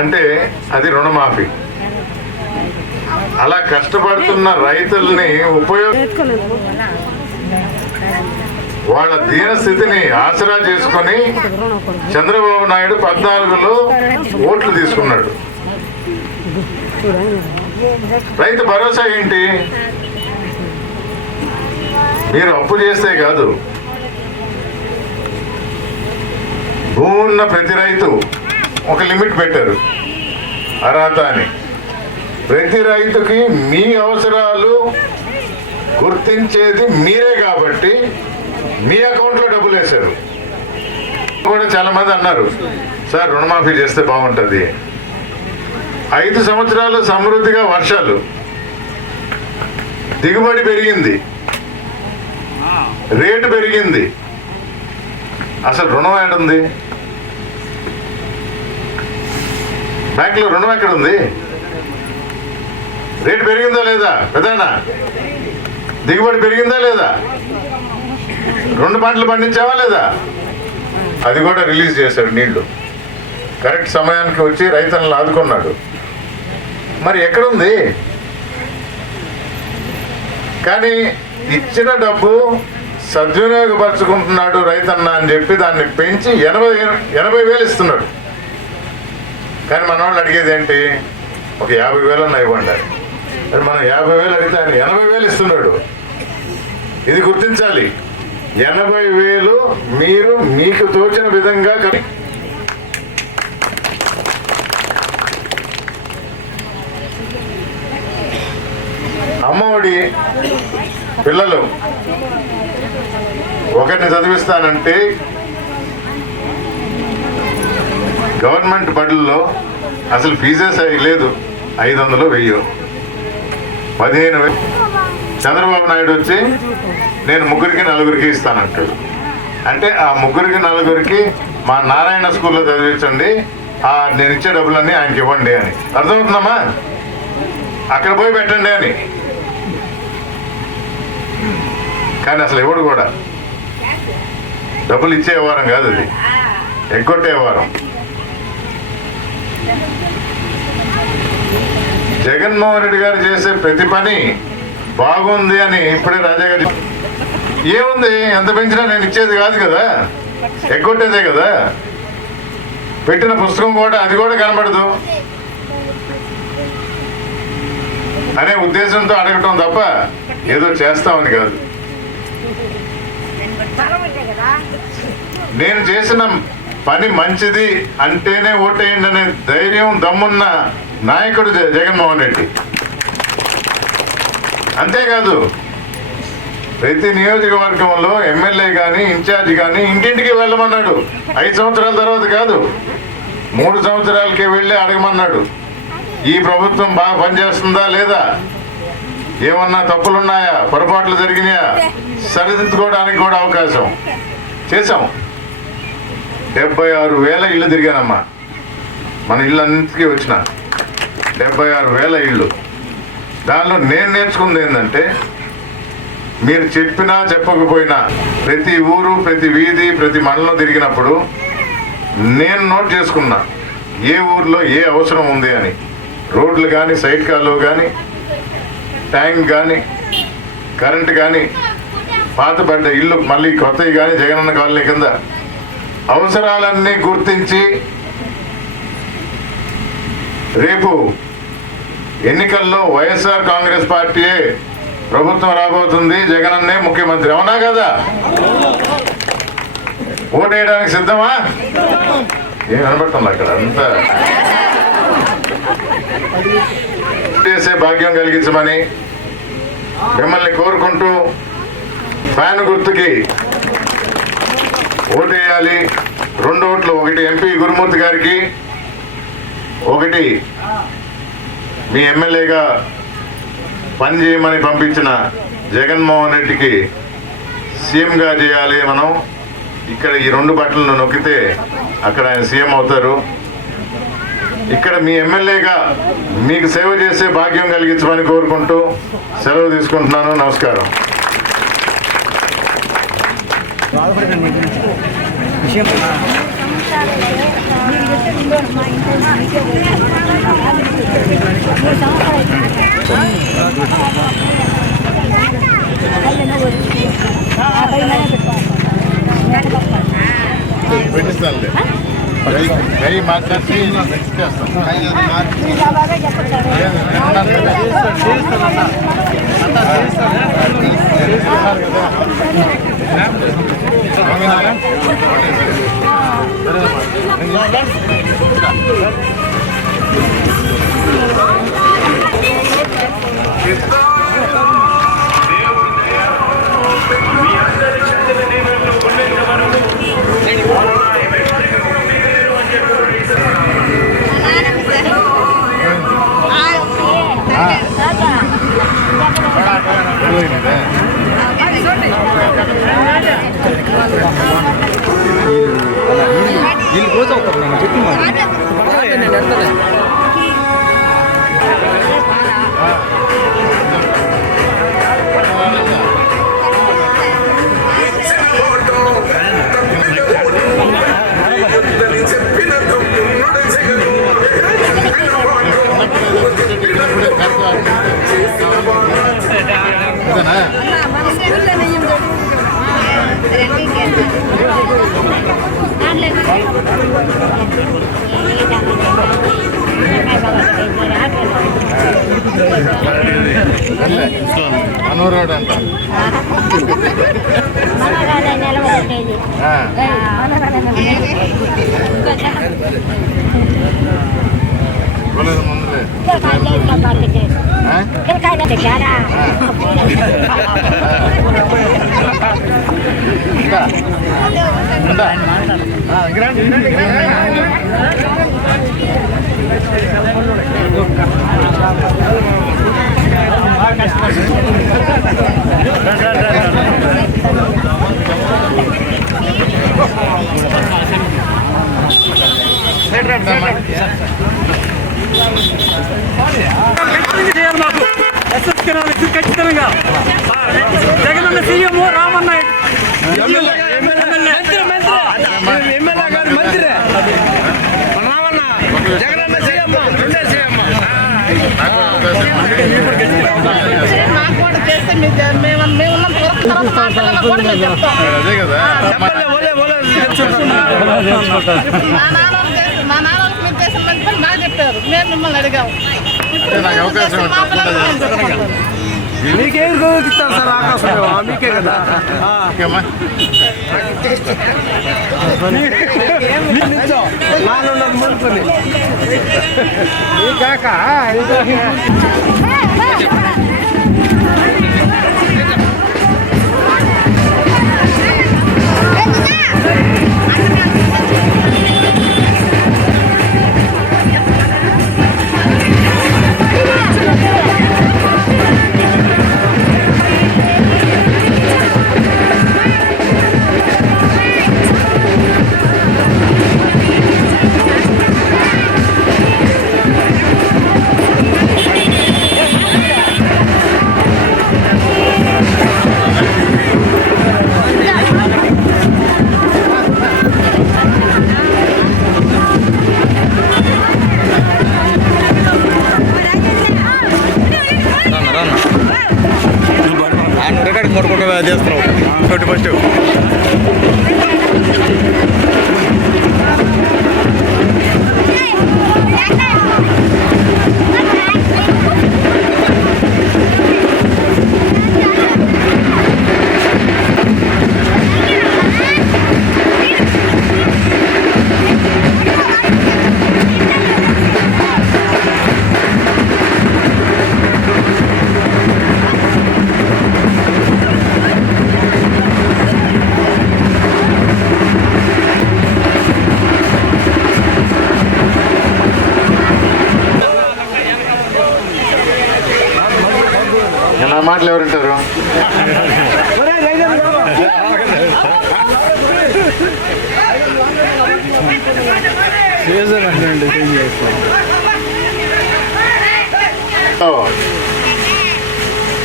అంటే అది రుణమాఫీ. అలా కష్టపడుతున్న రైతుల్ని వాళ్ళ దీనస్థితిని ఆసరా చేసుకొని చంద్రబాబు నాయుడు 14లో ఓట్లు తీసుకున్నాడు. రైతు భరోసా ఏంటి? మీరు అప్పు చేస్తే కాదు, భూమి ఉన్న ప్రతి రైతు ఒక లిమిట్ పెట్టారు అర్హత అని. ప్రతి రైతుకి మీ అవసరాలు గుర్తించేది మీరే కాబట్టి మీ అకౌంట్లో డబ్బులు వేశారు. కూడా చాలా మంది అన్నారు, సార్ రుణమాఫీ చేస్తే బాగుంటుంది. 5 సంవత్సరాలు సమృద్ధిగా వర్షాలు, దిగుబడి పెరిగింది, రేటు పెరిగింది, అసలు రుణం ఏడుంది? బ్యాంకులో రుణం ఎక్కడుంది? రేటు పెరిగిందా లేదా? పెద్దనా దిగుబడి పెరిగిందా లేదా? 2 పంటలు పండించావా లేదా? అది కూడా రిలీజ్ చేశాడు నీళ్లు. కరెక్ట్ సమయానికి వచ్చి రైతులను ఆదుకున్నాడు. మరి ఎక్కడుంది? కానీ ఇచ్చిన డబ్బు సద్వినియోగపరుచుకుంటున్నాడు రైతన్న అని చెప్పి దాన్ని పెంచి 80,000 ఇస్తున్నాడు. కానీ మన వాళ్ళు అడిగేది ఏంటి, ఒక 50,000 ఇవ్వండి. మరి మనం 50,000 అడిగితే ఆయన 80,000 ఇస్తున్నాడు. ఇది గుర్తించాలి. 80,000 మీరు మీకు తోచిన విధంగా అమ్మఒడి పిల్లలు ఒకరిని చదివిస్తానంటే గవర్నమెంట్ బడుల్లో అసలు ఫీజెస్ లేదు. 500 1000 15,000. చంద్రబాబు నాయుడు వచ్చి నేను 3కి 4కి ఇస్తానంటాడు. అంటే ఆ 3కి 4కి మా నారాయణ స్కూల్లో చదివించండి, నేను ఇచ్చే డబ్బులన్నీ ఆయనకి ఇవ్వండి అని. అర్థమవుతుందమ్మా? అక్కడ పోయి పెట్టండి అని. కానీ అసలు ఇవ్వడు కూడా. డబ్బులు ఇచ్చే వారం కాదు, అది ఎగ్గొట్టే వారం. జగన్మోహన్ రెడ్డి గారు చేసే ప్రతి పని బాగుంది అని ఇప్పుడే రాజా గారు ఏముంది, ఎంత పెంచినా నేను ఇచ్చేది కాదు కదా, ఎగ్గొట్టేదే కదా. పెట్టిన పుస్తకం కూడా అది కూడా కనబడదు అనే ఉద్దేశంతో అడగటం తప్ప ఏదో చేస్తామని కాదు. నేను చేసిన పని మంచిది అంటేనే ఓటేయండి అనే ధైర్యం దమ్మున్న నాయకుడు జగన్మోహన్ రెడ్డి. అంతేకాదు ప్రతి నియోజకవర్గంలో ఎమ్మెల్యే కానీ ఇన్ఛార్జి కానీ ఇంటింటికి వెళ్ళమన్నాడు. 5 సంవత్సరాల తర్వాత కాదు, 3 సంవత్సరాలకే వెళ్ళి అడగమన్నాడు. ఈ ప్రభుత్వం బాగా పనిచేస్తుందా లేదా, ఏమన్నా తప్పులున్నాయా, పొరపాట్లు జరిగినాయా, సరిదిద్దుకోవడానికి కూడా అవకాశం చేశాం. 76,000 ఇళ్ళు తిరిగానమ్మా. మన ఇళ్ళన్నిటికీ వచ్చిన 76,000 ఇళ్ళు. దానిలో నేను నేర్చుకుంది ఏంటంటే, మీరు చెప్పినా చెప్పకపోయినా ప్రతి ఊరు, ప్రతి వీధి, ప్రతి మండలం తిరిగినప్పుడు నేను నోట్ చేసుకున్నా ఏ ఊర్లో ఏ అవసరం ఉంది అని. రోడ్లు కానీ, సైడ్ కాలువ కానీ, ట్యాంక్ కానీ, కరెంటు కానీ, పాతపడ్డ ఇల్లు మళ్ళీ కొత్తవి కానీ, జగనన్న కాలనీ కింద అవసరాలన్నీ గుర్తించి రేపు ఎన్నికల్లో వైఎస్ఆర్ కాంగ్రెస్ పార్టీయే ప్రభుత్వం రాబోతుంది, జగనన్నే ముఖ్యమంత్రి. అవునా కదా? ఓటేయడానికి సిద్ధమా? ఏం కనబడుతుంది అక్కడ అంతా? చేసే భాగ్యం కలిగించమని మిమ్మల్ని కోరుకుంటూ ఫ్యాన్ గుర్తుకి ఓటేయాలి. 2 ఓట్లు, ఒకటి ఎంపీ గురుమూర్తి గారికి, ఒకటి మీ ఎమ్మెల్యేగా పనిచేయమని పంపించిన జగన్మోహన్ రెడ్డికి సీఎంగా చేయాలి. మనం ఇక్కడ ఈ 2 బట్టలను నొక్కితే అక్కడ ఆయన సీఎం అవుతారు. ఇక్కడ మీ ఎమ్మెల్యేగా మీకు సేవ చేసే భాగ్యం కలిగించమని కోరుకుంటూ సెలవు తీసుకుంటున్నాను. నమస్కారం. పెట్టిస్తానులే, కై మాట్లాడి చేస్తాను. వీళ్ళు రోజు అవుతారు. నేను చెప్పింది నేను ఎడతలే. Hãy subscribe cho kênh Ghiền Mì Gõ để không bỏ lỡ những video hấp dẫn. అనూరాడు అంట ఇవ్వలేదు ముందులే ఖచ్చితంగా జగనన్న సీఎం రామన్న జగనన్న సీఎం అదే కదా మా నాన్న మీరు చేసిన మంచి పని బాగా చెప్పారు. మేము మిమ్మల్ని అడిగాము. నాకు అవకాశం మీకేం గౌరవిస్తాను సార్ ఆకాశం మీకే కదా కాక రికార్డింగ్ కొట్టుకుంటూ చేస్తున్నావు ఫస్ట్ నా మాటలు ఎవరుంటారు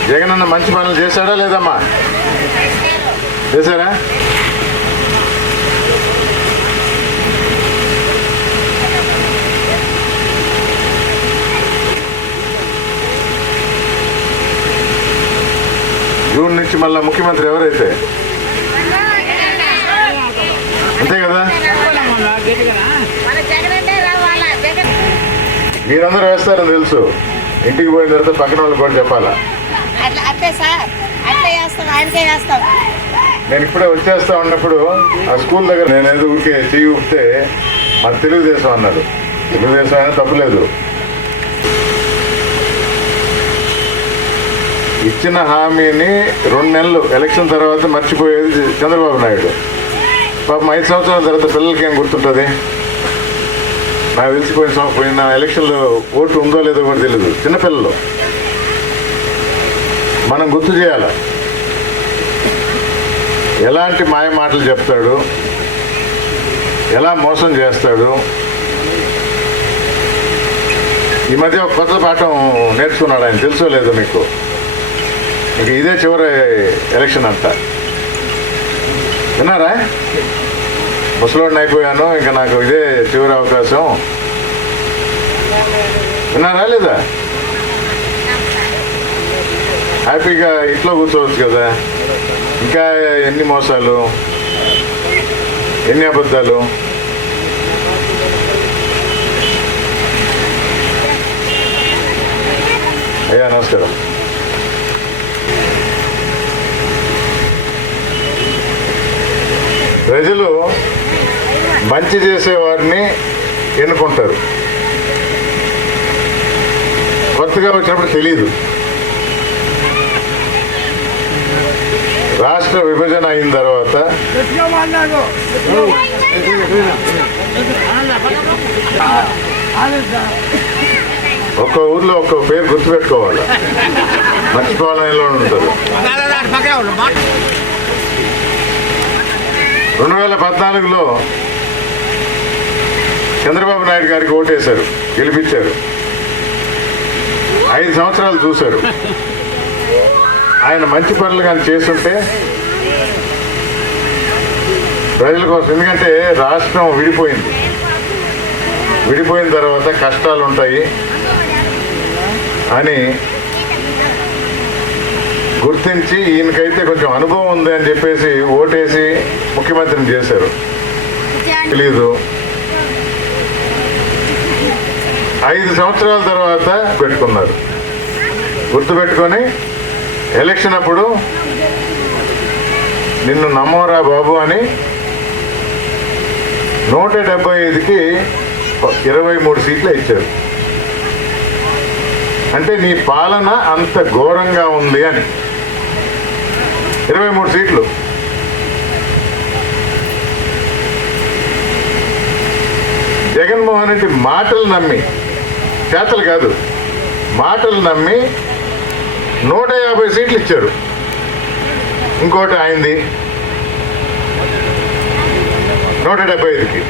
జగనన్న మంచి పనులు చేశాడా లేదమ్మా చేశారా జూన్ నుంచి మళ్ళా ముఖ్యమంత్రి ఎవరైతే అంతే కదా మీరందరూ వేస్తారని తెలుసు ఇంటికి పోయిన తర్వాత పక్కన వాళ్ళు కూడా చెప్పాలా నేను ఇప్పుడే వచ్చేస్తా ఉన్నప్పుడు ఆ స్కూల్ దగ్గర నేను ఏదో ఊరికే చెయ్యి ఊపితే మన తెలుగుదేశం అన్నాడు తెలుగుదేశం అయినా తప్పులేదు ఇచ్చిన హామీని 2 నెలలు ఎలక్షన్ తర్వాత మర్చిపోయేది చంద్రబాబు నాయుడు పాపం 5 సంవత్సరాల తర్వాత పిల్లలకి ఏం గుర్తుంటుంది నాకు తెలిసిపోయిన ఎలక్షన్లో ఓటు ఉందో లేదో కూడా తెలియదు చిన్నపిల్లలు మనం గుర్తు చేయాలి ఎలాంటి మాయ మాటలు చెప్తాడు ఎలా మోసం చేస్తాడు ఈ మధ్య ఒక కొత్త పాఠం నేర్చుకున్నాడు ఆయన తెలుసో లేదో మీకు ఇక ఇదే చివరి ఎలక్షన్ అంతా విన్నారా ముసలోడిని అయిపోయాను ఇంకా నాకు ఇదే చివరి అవకాశం విన్నారా లేదా హ్యాపీగా ఇంట్లో కూర్చోవచ్చు కదా ఇంకా ఎన్ని మోసాలు ఎన్ని అబద్ధాలు అయ్యా నమస్కారం ప్రజలు మంచి చేసేవారిని ఎన్నుకుంటారు. కొత్తగా వచ్చినప్పుడు తెలీదు. రాష్ట్ర విభజన అయిన తర్వాత ఒక్క ఊర్లో ఒక్క పేరు గుర్తుపెట్టుకోవాలి, మర్చిపోవాలలో ఉంటుంది. 2014లో చంద్రబాబు నాయుడు గారికి ఓటేశారు, గెలిపించారు. 5 సంవత్సరాలు చూశారు. ఆయన మంచి పనులు కానీ చేస్తుంటే ప్రజల కోసం, ఎందుకంటే రాష్ట్రం విడిపోయింది. విడిపోయిన తర్వాత కష్టాలు ఉంటాయి అని గుర్తించి ఈయనకైతే కొంచెం అనుభవం ఉంది అని చెప్పేసి ఓటేసి ముఖ్యమంత్రిని చేశారు. తెలీదు. 5 సంవత్సరాల తర్వాత పెట్టుకున్నారు. గుర్తుపెట్టుకొని ఎలక్షన్ అప్పుడు నిన్ను నమ్మోరా బాబు అని 175కి 23 సీట్లు ఇచ్చారు. అంటే నీ పాలన అంత ఘోరంగా ఉంది అని. 23 సీట్లు. జగన్మోహన్ రెడ్డి మాటలు నమ్మి, చేతలు కాదు, మాటలు నమ్మి 150 సీట్లు ఇచ్చారు. ఇంకోటి ఆయనది 175కి.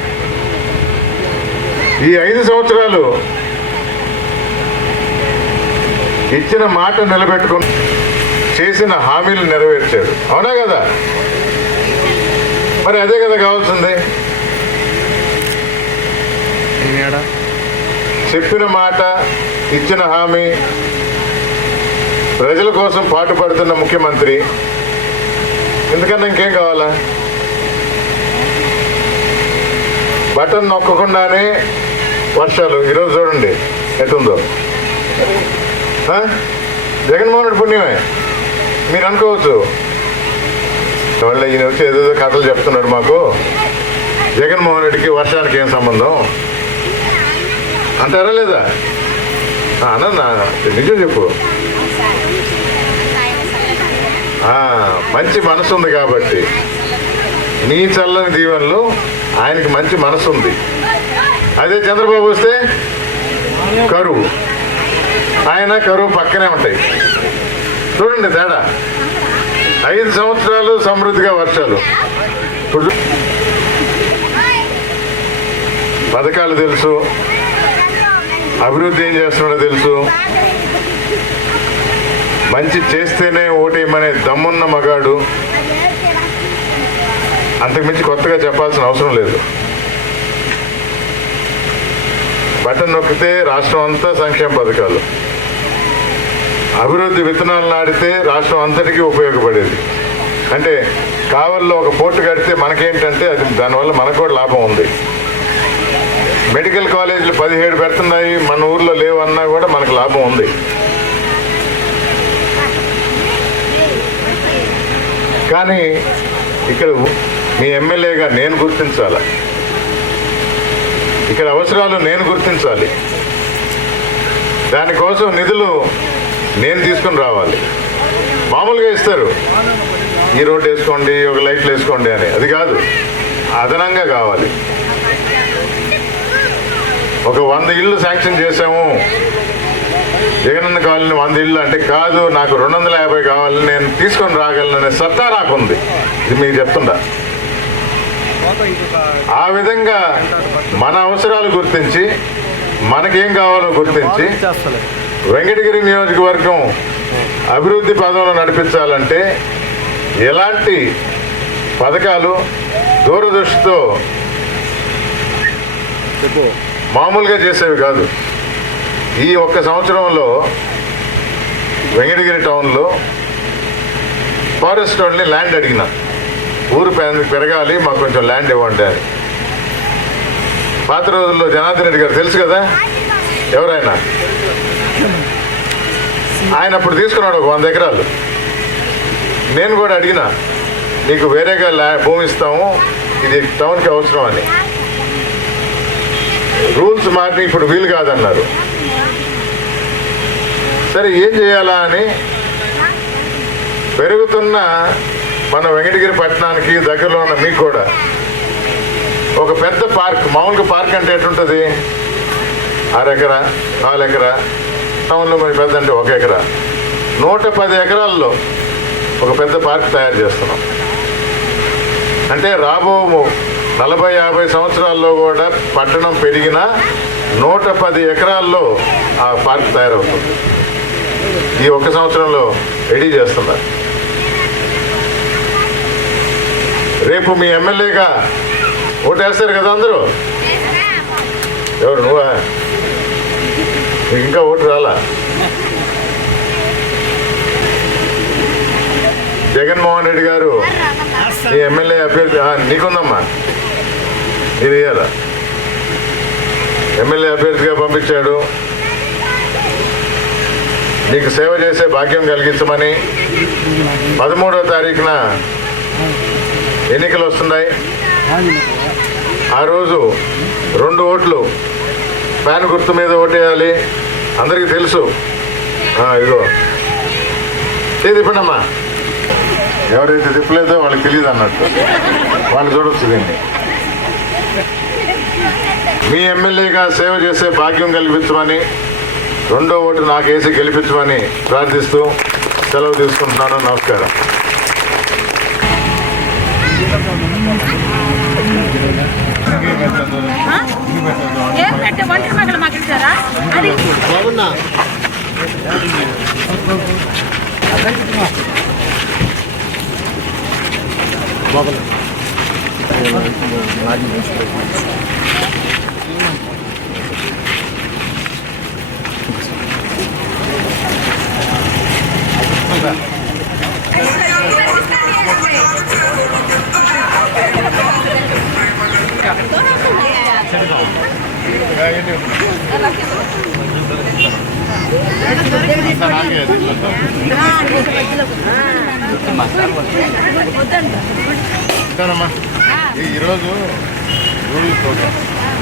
ఈ 5 సంవత్సరాలు ఇచ్చిన మాట నిలబెట్టుకుని చేసిన హామీలు నెరవేర్చారు. అవునా కదా? మరి అదే కదా కావాల్సింది. చెప్పిన మాట, ఇచ్చిన హామీ, ప్రజల కోసం పాటుపడుతున్న ముఖ్యమంత్రి, ఎందుకన్నా ఇంకేం కావాలా? బటన్ నొక్కకుండానే వర్షాలు. ఈరోజు చూడండి ఎట్టుందో. జగన్మోహన్ రెడ్డి పుణ్యమే మీరు అనుకోవచ్చు. వాళ్ళ ఈయన వచ్చి ఏదేదో కథలు చెప్తున్నాడు మాకు, జగన్మోహన్ రెడ్డికి వర్షానికి ఏం సంబంధం అంటారా లేదా? అన్న నిజం చెప్పు. మంచి మనసు ఉంది కాబట్టి నీ చల్లని దీవెనలు, ఆయనకి మంచి మనసు ఉంది. అదే చంద్రబాబు వస్తే కరువు, ఆయన కరువు పక్కనే ఉంటాయి. చూడండి తేడా. 5 సంవత్సరాలు సమృద్ధిగా వర్షాలు. ఇప్పుడు పథకాలు తెలుసు, అభివృద్ధి ఏం చేస్తున్నాడో తెలుసు, మంచి చేస్తేనే ఓటేయమనే దమ్మున్న మగాడు. అంతకుమించి కొత్తగా చెప్పాల్సిన అవసరం లేదు. బటన్ నొక్కితే రాష్ట్రం అంతా సంక్షేమ పథకాలు, అభివృద్ధి విత్తనాలు నాటితే రాష్ట్రం అంతటికీ ఉపయోగపడేది. అంటే కావల్లో ఒక పోర్టు కడితే మనకేంటంటే అది దానివల్ల మనకు కూడా లాభం ఉంది. మెడికల్ కాలేజీలు 17 పెడుతున్నాయి, మన ఊర్లో లేవు అన్నా కూడా మనకు లాభం ఉంది. కానీ ఇక్కడ మీ ఎమ్మెల్యేగా నేను గుర్తించాలి, ఇక్కడ అవసరాలు నేను గుర్తించాలి, దానికోసం నిధులు నేను తీసుకుని రావాలి. మామూలుగా ఇస్తారు, ఈ రోడ్డు వేసుకోండి, ఒక లైట్లు వేసుకోండి అని. అది కాదు, అదనంగా కావాలి. ఒక 100 ఇళ్ళు శాంక్షన్ చేసాము, జగనన్న కాలనీ 100 ఇళ్ళు అంటే కాదు, నాకు 250 కావాలి, నేను తీసుకొని రాగలననే సత్తా నాకుంది. ఇది మీకు చెప్తుందా? ఆ విధంగా మన అవసరాలు గుర్తించి, మనకేం కావాలో గుర్తించి వెంకటగిరి నియోజకవర్గం అభివృద్ధి పదంలో నడిపించాలంటే ఎలాంటి పథకాలు దూరదృష్టితో మామూలుగా చేసేవి కాదు. ఈ 1 సంవత్సరంలో వెంకటగిరి టౌన్లో ఫారెస్ట్ వాళ్ళని ల్యాండ్ అడిగిన, ఊరు పెరగాలి, మాకు కొంచెం ల్యాండ్ ఇవ్వండి అని. పాత రోజుల్లో జనార్దన్ రెడ్డి గారు తెలుసు కదా, ఎవరైనా, ఆయన అప్పుడు తీసుకున్నాడు ఒక 100 ఎకరాలు. నేను కూడా అడిగిన, నీకు వేరేగా భూమి ఇస్తాము, ఇది టౌన్కి అవసరం అని. రూల్స్ మారిన ఇప్పుడు వీలు కాదన్నారు. సరే ఏం చేయాలా అని పెరుగుతున్న మన వెంకటగిరి పట్టణానికి దగ్గరలో ఉన్న మీకు కూడా ఒక పెద్ద పార్క్, మామూలుగా పార్క్ అంటే ఎటుంటుంది, 6 ఎకరా 4 ఎకరా, టౌన్లో మరి పెద్ద అంటే 1 ఎకరా, 110 ఎకరాల్లో ఒక పెద్ద పార్క్ తయారు చేస్తున్నాం. అంటే రాబో 40-50 సంవత్సరాల్లో కూడా పట్టణం పెరిగిన 110 ఎకరాల్లో ఆ పార్క్ తయారవుతుంది. ఈ 1 సంవత్సరంలో రెడీ చేస్తున్నారు. రేపు మీ ఎమ్మెల్యేగా ఓటేస్తారు కదా అందరూ. ఎవరు నువ్వా? నీకు ఇంకా ఓటు రాలా? జగన్మోహన్ రెడ్డి గారు నీ ఎమ్మెల్యే అభ్యర్థి నీకుందమ్మా, ఇది ఇయ్యాలా? ఎమ్మెల్యే అభ్యర్థిగా పంపించాడు. నీకు సేవ చేసే భాగ్యం కలిగించమని 13వ తారీఖున ఎన్నికలు వస్తున్నాయి. ఆ రోజు 2 ఓట్లు ఫ్యాన్ గుర్తు మీద ఓటేయాలి. అందరికీ తెలుసు. ఇదిగో తిప్పండమ్మా. ఎవరైతే తిప్పలేదో వాళ్ళకి తెలియదు అన్నట్టు, వాళ్ళు చూడొచ్చు దీన్ని. మీ ఎమ్మెల్యేగా సేవ చేసే భాగ్యం కల్పించమని 2వ ఓటు నాకేసి గెలిపించమని ప్రార్థిస్తూ సెలవు తీసుకుంటున్నాను. నమస్కారం. ఏం పెట్టే వంట మగలు మాకు ఇచ్చారా? అది ఈరోజు రూల్ ప్రోగ్రామ్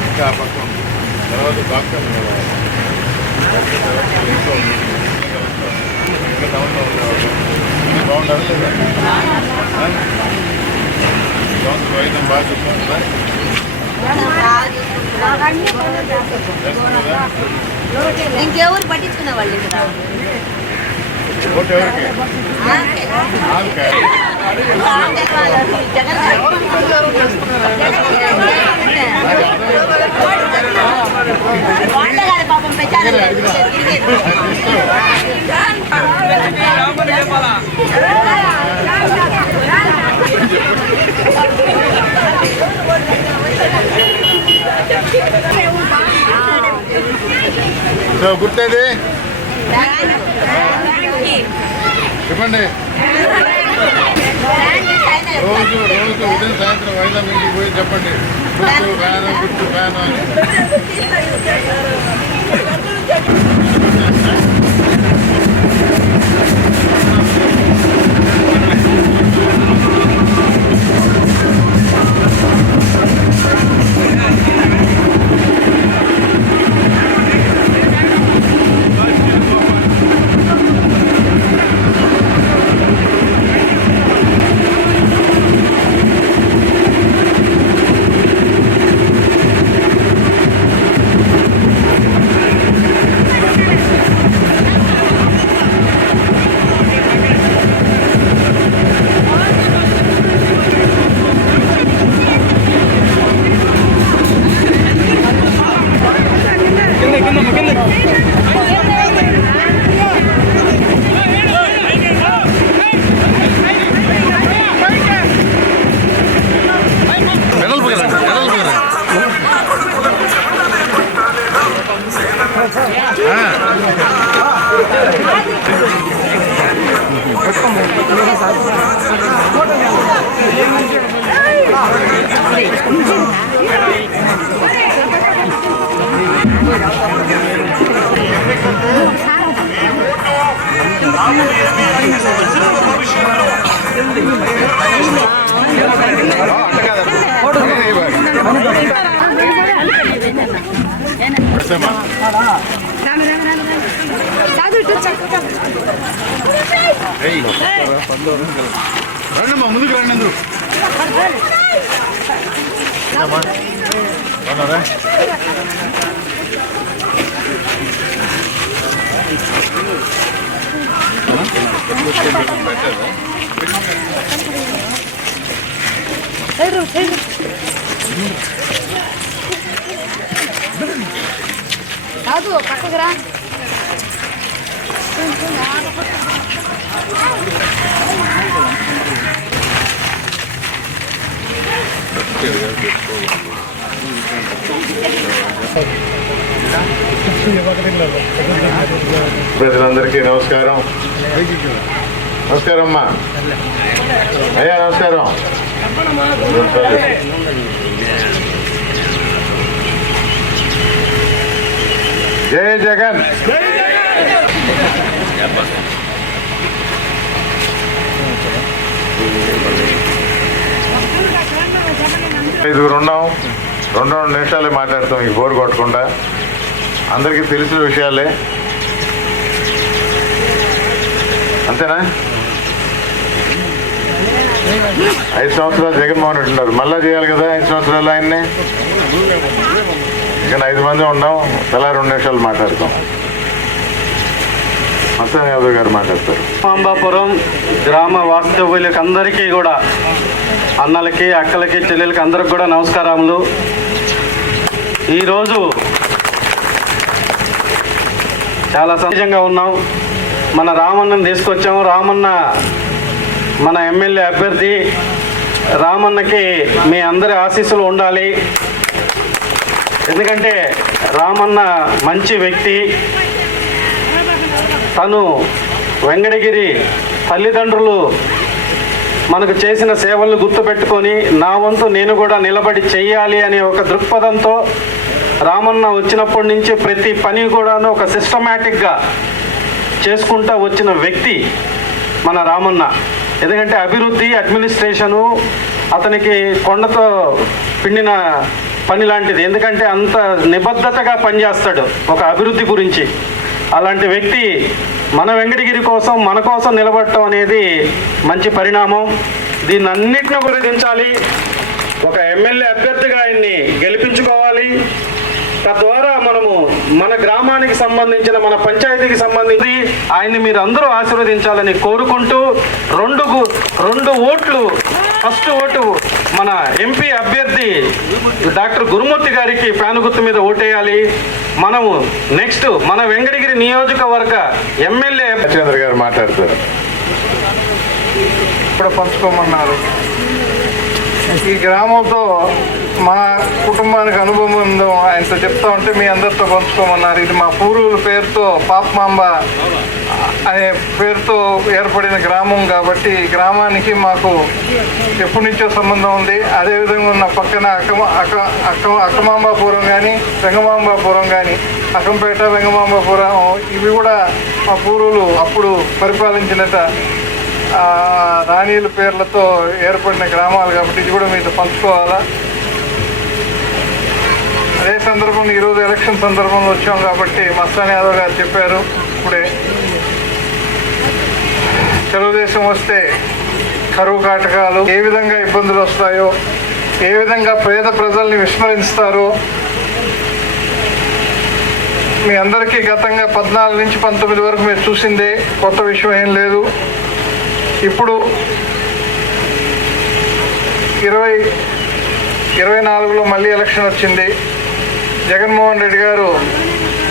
ఇంకా పక్కన తర్వాత బాగా ఇంకా టౌన్లో ఉండేవాళ్ళు బాగుండాలి లేదా? టౌన్ వైద్యం బాగా చూసుకుంటుందా? ఇంకెవరు పట్టించుకునే వాళ్ళు ఓటు ఎవరికి? వాళ్ళ కాదు పాపం ప్రచారం సో గుర్తేది చెప్పండి. రోజు ఉదయం సాయంత్రం 5 ఇంటికి పోయి చెప్పండి గుర్తు ఫ్యాను గుర్తు ఫ్యాను రండమ్మా ముందుకు రండి అందరూ. కాదు పక్కకు రా. ప్రజలందరికీ నమస్కారం. నమస్కారం అమ్మా. అయ్యా నమస్కారం. జై జగన్. ఐదుగురు ఉన్నాం. 2 నిమిషాలే మాట్లాడతాం, ఈ బోరు కొట్టకుండా. అందరికీ తెలిసిన విషయాలే, అంతేనా? 5 సంవత్సరాలు జగన్మోహన్ రెడ్డి ఉన్నారు, మళ్ళా చేయాలి కదా 5 సంవత్సరాలు ఆయన్ని. ఇక 5 మంది ఉన్నాం, తలా 2 నిమిషాలు మాట్లాడతాం. మస్తాన్ యాదవ్ గారు మాట్లాడతారు. మాంబాపురం గ్రామ వాస్తవ్యులకి అందరికీ కూడా, అన్నలకి, అక్కలకి, చెల్లెలకి అందరికి కూడా నమస్కారములు. ఈరోజు చాలా సహజంగా ఉన్నాం. మన రామన్నని తీసుకొచ్చాము. రామన్న మన ఎమ్మెల్యే అభ్యర్థి. రామన్నకి మీ అందరి ఆశీస్సులు ఉండాలి. ఎందుకంటే రామన్న మంచి వ్యక్తి. తను వెంకటగిరి తల్లిదండ్రులు మనకు చేసిన సేవలను గుర్తుపెట్టుకొని నా వంతు నేను కూడా నిలబడి చెయ్యాలి అనే ఒక దృక్పథంతో రామన్న వచ్చినప్పటి నుంచి ప్రతి పని కూడాను ఒక సిస్టమేటిక్గా చేసుకుంటూ వచ్చిన వ్యక్తి మన రామన్న. ఎందుకంటే అభివృద్ధి, అడ్మినిస్ట్రేషను అతనికి కొండతో పిండిన పని లాంటిది. ఎందుకంటే అంత నిబద్ధతగా పనిచేస్తాడు ఒక అభివృద్ధి గురించి. అలాంటి వ్యక్తి మన వెంకటగిరి కోసం, మన కోసం నిలబడటం అనేది మంచి పరిణామం. దీన్ని అన్నిటిని గుర్తించాలి. ఒక ఎమ్మెల్యే అభ్యర్థిగా ఆయన్ని గెలిపించుకోవాలి. తద్వారా మనము మన గ్రామానికి సంబంధించిన, మన పంచాయతీకి సంబంధించి ఆయన్ని మీరు అందరూ ఆశీర్వదించాలని కోరుకుంటూ 2 ఓట్లు, ఫస్ట్ ఓటు మన ఎంపీ అభ్యర్థి డాక్టర్ గురుమూర్తి గారికి ఫ్యాను గుర్తు మీద ఓటేయాలి. మనము నెక్స్ట్ మన వెంకటగిరి నియోజకవర్గ ఎమ్మెల్యే చంద్ర గారు మాట్లాడతారు. ఇప్పుడు పంచుకోమన్నారు. ఈ గ్రామంతో మా కుటుంబానికి అనుభవం ఉందో ఆయనతో చెప్తా ఉంటే మీ అందరితో పంచుకోమన్నారు. ఇది మా పూర్వుల పేరుతో పాపమాంబ అనే పేరుతో ఏర్పడిన గ్రామం కాబట్టి ఈ గ్రామానికి మాకు ఎప్పటి నుంచో సంబంధం ఉంది. అదేవిధంగా ఉన్న పక్కన అక్కమాంబాపురం కానీ, వెంగమాంబాపురం కానీ, అక్కంపేట, వెంగమాంబాపురం ఇవి కూడా మా పూర్వులు అప్పుడు పరిపాలించినట రాణీల పేర్లతో ఏర్పడిన గ్రామాలు కాబట్టి ఇది కూడా మీతో పంచుకోవాలా. అదే సందర్భంలో ఈరోజు ఎలక్షన్ సందర్భంలో వచ్చాం కాబట్టి మస్తాన్ యాదవ్ గారు చెప్పారు ఇప్పుడే, తెలుగుదేశం వస్తే కరువు కాటకాలు ఏ విధంగా ఇబ్బందులు వస్తాయో, ఏ విధంగా పేద ప్రజల్ని విస్మరిస్తారో మీ అందరికీ గతంగా 14 నుంచి 19 వరకు మీరు చూసిందే, కొత్త విషయం ఏం లేదు. ఇప్పుడు 2024లో మళ్ళీ ఎలక్షన్ వచ్చింది. జగన్మోహన్ రెడ్డి గారు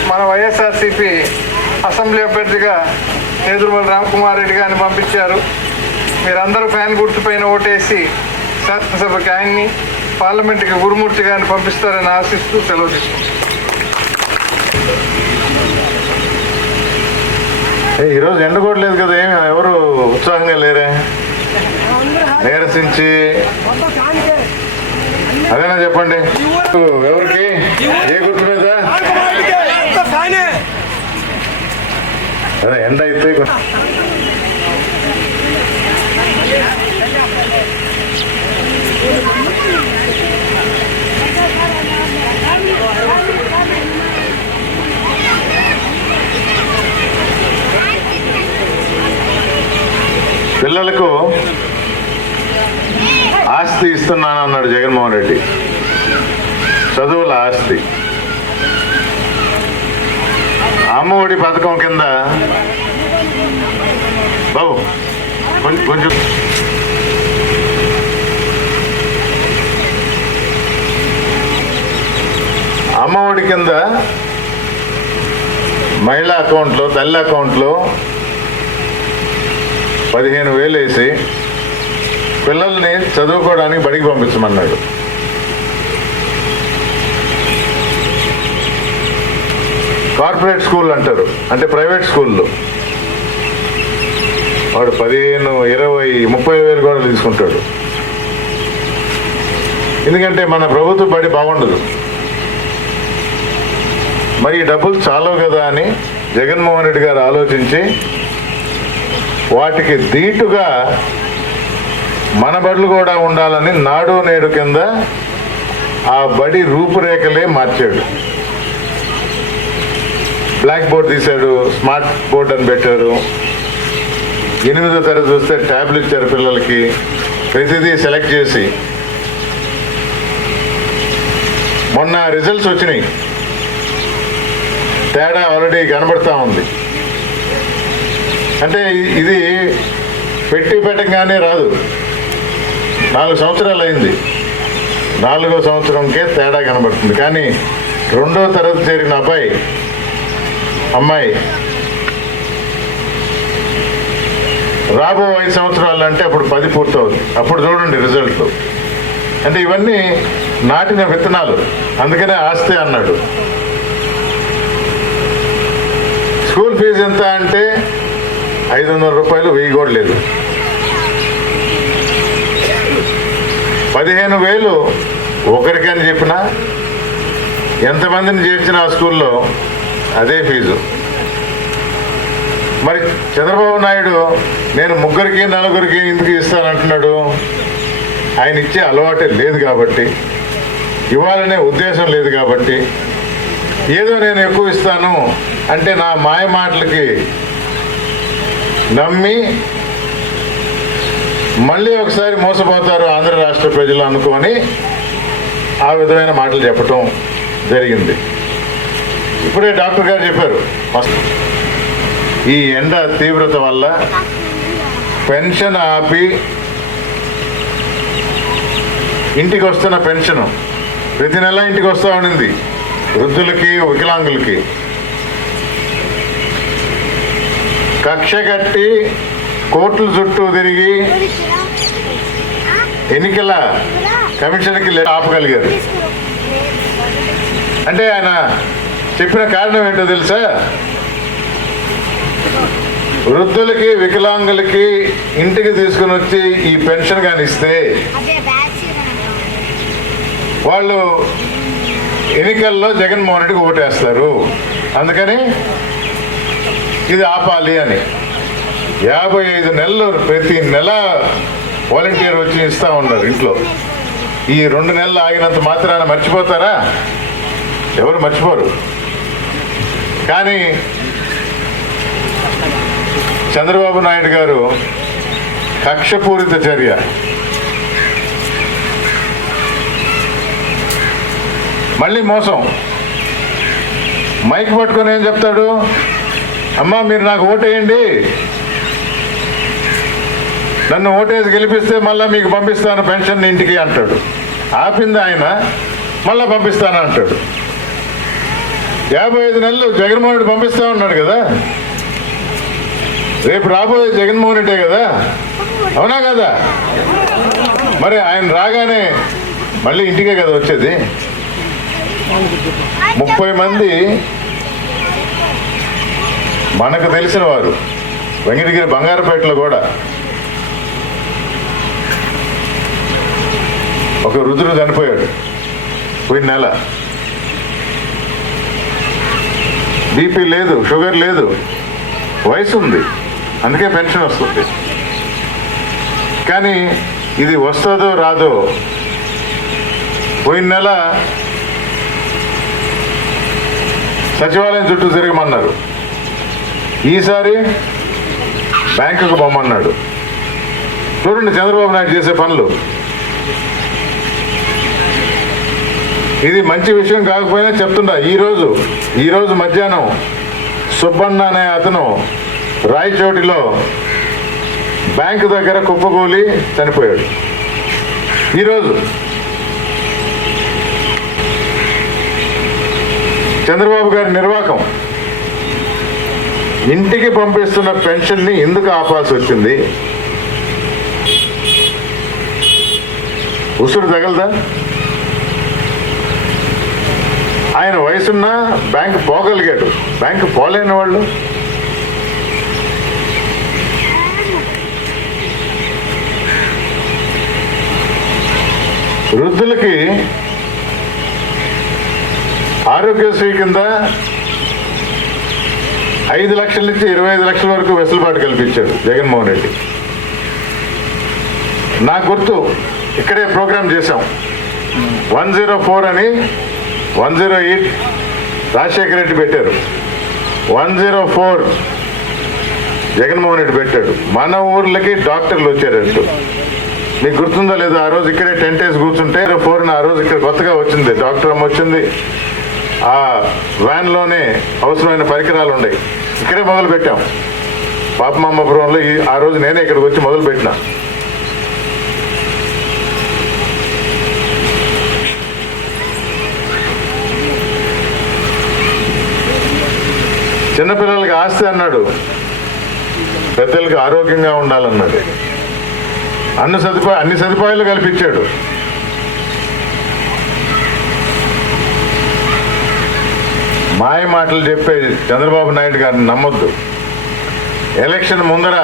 మన వైఎస్ఆర్సీపీ అసెంబ్లీ అభ్యర్థిగా నేదురుమల్లి రామ్కుమార్ రెడ్డి గారిని పంపించారు. మీరందరూ ఫ్యాన్ గుర్తుపైన ఓటేసి శాసనసభకి ఆయన్ని, పార్లమెంట్కి గురుమూర్తి గారిని పంపిస్తారని ఆశిస్తూ సెలవు తీసుకుంటాం. ఈరోజు ఎండ కూడా లేదు కదా, ఏమి ఎవరు ఉత్సాహంగా లేరే? నీరసించి అదేనా చెప్పండి. ఎవరికి ఏ గుర్తు మీద? అదే ఎండ అయితే పిల్లలకు ఆస్తి ఇస్తున్నాను అన్నాడు జగన్మోహన్ రెడ్డి, చదువుల ఆస్తి. అమ్మఒడి పథకం కింద బాబు కొంచెం అమ్మఒడి కింద మహిళా అకౌంట్లో, తల్లి అకౌంట్లో 15,000 వేసి పిల్లల్ని చదువుకోవడానికి బడికి పంపించమన్నాడు. కార్పొరేట్ స్కూల్ అంటారు, అంటే ప్రైవేట్ స్కూల్లో వాడు 15, 20, 30,000 కూడా తీసుకుంటాడు. ఎందుకంటే మన ప్రభుత్వ బడి బాగుండదు. మరి ఈ డబ్బులు చాలవు కదా అని జగన్మోహన్ రెడ్డి గారు ఆలోచించి వాటికి దీటుగా మన బడులు కూడా ఉండాలని నాడు నేడు కింద ఆ బడి రూపురేఖలే మార్చాడు. బ్లాక్ బోర్డ్ తీశాడు, స్మార్ట్ బోర్డ్ అని పెట్టారు. 8వ తరగతి చూస్తే ట్యాబ్లు ఇచ్చారు పిల్లలకి. ప్రతిదీ సెలెక్ట్ చేసి మొన్న రిజల్ట్స్ వచ్చినాయి. తేడా ఆల్రెడీ కనబడతా ఉంది. అంటే ఇది పెట్టి పెట్టగానే రాదు. 4 సంవత్సరాలు అయింది. 4వ సంవత్సరంకే తేడా కనబడుతుంది. కానీ 2వ తరగతి చేరిన అమ్మాయి రాబో 5 సంవత్సరాలు అంటే అప్పుడు 10 పూర్తవుతుంది. అప్పుడు చూడండి రిజల్ట్. అంటే ఇవన్నీ నాటిన విత్తనాలు. అందుకనే ఆస్తి అన్నాడు. స్కూల్ ఫీజు ఎంత అంటే 500 రూపాయలు, 1000 కూడా లేదు. 15,000 ఒకరికని చెప్పినా ఎంతమందిని చేర్చిన ఆ స్కూల్లో అదే ఫీజు. మరి చంద్రబాబు నాయుడు నేను 3కి 4కి ఎందుకు ఇస్తానంటున్నాడు? ఆయన ఇచ్చే అలవాటే లేదు కాబట్టి, ఇవ్వాలనే ఉద్దేశం లేదు కాబట్టి, ఏదో నేను ఎక్కువ ఇస్తాను అంటే నా మాయ మాటలకి నమ్మి మళ్ళీ ఒకసారి మోసపోతారు ఆంధ్ర రాష్ట్ర ప్రజలు అనుకొని ఆ విధమైన మాటలు చెప్పటం జరిగింది. ఇప్పుడే డాక్టర్ గారు చెప్పారు, ఈ ఎండ తీవ్రత వల్ల పెన్షన్ ఆపి ఇంటికి వస్తున్న పెన్షన్ ప్రతి నెల ఇంటికి వస్తూ ఉండింది వృద్ధులకి, వికలాంగులకి. కక్ష కట్టి కోర్టుల చుట్టూ తిరిగి ఎన్నికల కమిషన్కి ఆపగలిగారు. అంటే ఆయన చెప్పిన కారణం ఏంటో తెలుసా? వృద్ధులకి, వికలాంగులకి ఇంటికి తీసుకుని వచ్చి ఈ పెన్షన్ కానీ ఇస్తే వాళ్ళు ఎన్నికల్లో జగన్మోహన్ రెడ్డికి ఓటేస్తారు. అందుకని ఇది ఆపాలి అని 55 నెలలు ప్రతి నెల వాలంటీర్ వచ్చి ఇస్తూ ఉన్నారు ఇంట్లో. ఈ 2 నెలలు ఆగినంత మాత్రాన మర్చిపోతారా? ఎవరు మర్చిపోరు. కానీ చంద్రబాబు నాయుడు గారు కక్షపూరిత చర్య, మళ్ళీ మోసం. మైక్ పట్టుకొని ఏం చెప్తాడు? అమ్మా మీరు నాకు ఓటేయండి, నన్ను ఓటేసి గెలిపిస్తే మళ్ళీ మీకు పంపిస్తాను పెన్షన్ ఇంటికి అంటాడు. ఆపింది ఆయన, మళ్ళీ పంపిస్తాను అంటాడు. 55 నెలలు జగన్మోహన్ రెడ్డి పంపిస్తా ఉన్నాడు కదా. రేపు రాబోయే జగన్మోహన్ రెడ్డే కదా, అవునా కదా? మరి ఆయన రాగానే మళ్ళీ ఇంటికే కదా వచ్చేది. 30 మంది మనకు తెలిసిన వారు వెంకటగిరి బంగారపేటలో కూడా ఒక వృద్ధుడు చనిపోయాడు పోయిన నెల. బీపీ లేదు, షుగర్ లేదు, వయసు ఉంది, అందుకే పెన్షన్ వస్తుంది. కానీ ఇది వస్తుందో రాదో. పోయిన నెల సచివాలయం చుట్టూ తిరగమన్నారు, ఈసారి బ్యాంకుకు పొమ్మన్నాడు. చూడండి చంద్రబాబు నాయుడు చేసే పనులు. ఇది మంచి విషయం కాకపోయినా చెప్తుండా. ఈరోజు మధ్యాహ్నం సుబ్బన్న అనే అతను రాయచోటిలో బ్యాంకు దగ్గర కుప్పకూలి చనిపోయాడు. ఈరోజు చంద్రబాబు గారి నిర్వాకం, ఇంటికి పంపిస్తున్న పెన్షన్ని ఎందుకు ఆపాల్సి వచ్చింది? ఉసురు తగలదా? ఆయన వయసున్న బ్యాంకు పోగలిగాడు, బ్యాంకు పోలేని వాళ్ళు వృద్ధులకి ఆరోగ్యశ్రీ కింద 5 లక్షల నుంచి 25 లక్షల వరకు వెసులుబాటు కల్పించాడు జగన్మోహన్ రెడ్డి. నాకు గుర్తు, ఇక్కడే ప్రోగ్రాం చేశాం. 104 అని 108 రాజశేఖర రెడ్డి పెట్టారు, 104 జగన్మోహన్ రెడ్డి పెట్టాడు. మన ఊర్లకి డాక్టర్లు వచ్చారంటూ. మీకు గుర్తుందో లేదో, ఆ రోజు ఇక్కడే టెంట్ వేసి కూర్చుంటే 4 ఆ రోజు ఇక్కడ కొత్తగా వచ్చింది, డాక్టర్ అమ్మ వచ్చింది. ఆ వ్యాన్లోనే అవసరమైన పరికరాలు ఉన్నాయి. ఇక్కడే మొదలు పెట్టాం పాపమాంబపురంలో. ఆ రోజు నేనే ఇక్కడికి వచ్చి మొదలు పెట్టినా. చిన్నపిల్లలకి ఆస్తి అన్నాడు, పెద్దలకి ఆరోగ్యంగా ఉండాలన్నాడు. అన్ని సదుపాయాలు కల్పించాడు. మాయ మాటలు చెప్పే చంద్రబాబు నాయుడు గారిని నమ్మొద్దు. ఎలక్షన్ ముందర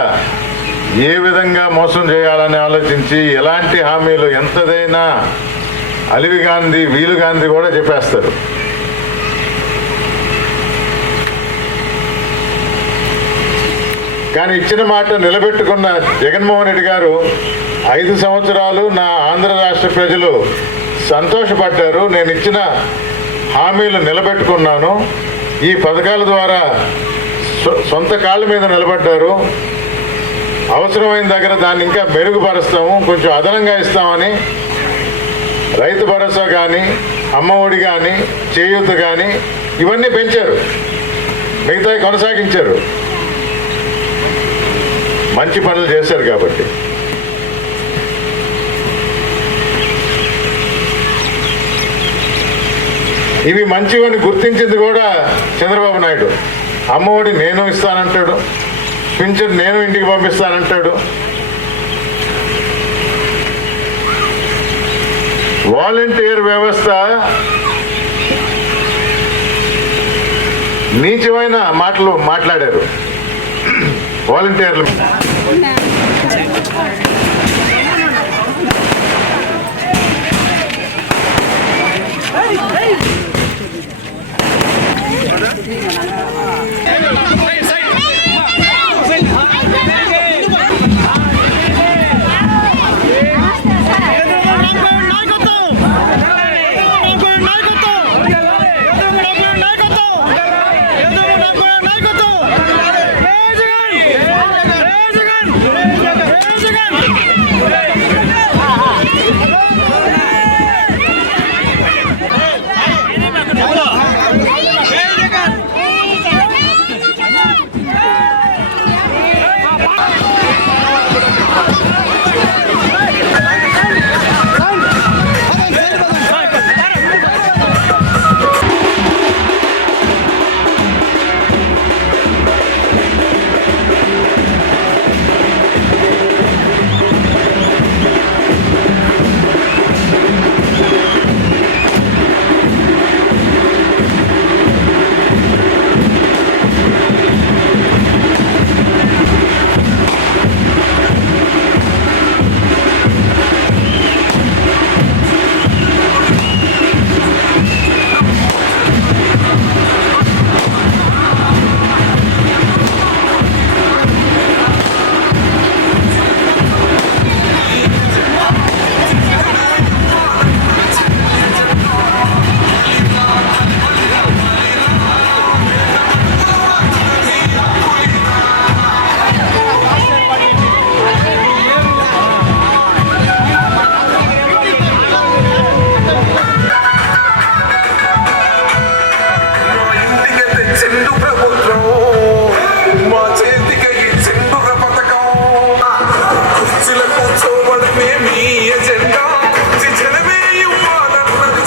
ఏ విధంగా మోసం చేయాలని ఆలోచించి ఎలాంటి హామీలు ఎంతదైనా అలివి గాంధీ వీలు గాంధీ కూడా చెప్పేస్తారు. కానీ ఇచ్చిన మాట నిలబెట్టుకున్న జగన్మోహన్ రెడ్డి గారు 5 సంవత్సరాలు నా ఆంధ్ర రాష్ట్ర ప్రజలు సంతోషపడ్డారు. నేను ఇచ్చిన హామీలు నిలబెట్టుకున్నాను. ఈ పథకాల ద్వారా సొంత కాళ్ళ మీద నిలబడ్డారు. అవసరమైన దగ్గర దాన్ని ఇంకా మెరుగుపరుస్తాము, కొంచెం అదనంగా ఇస్తామని రైతు భరోసా కానీ, అమ్మఒడి కానీ, చేయూత కానీ ఇవన్నీ పెంచారు, మిగతావి కొనసాగించారు. మంచి పనులు చేశారు కాబట్టి. ఇవి మంచివని గుర్తించింది కూడా చంద్రబాబు నాయుడు. అమ్మఒడి నేను ఇస్తానంటాడు, పింఛన్ నేను ఇంటికి పంపిస్తానంటాడు. వాలంటీర్ వ్యవస్థ నీచమైన మాటలు మాట్లాడారు వాలంటీర్లు.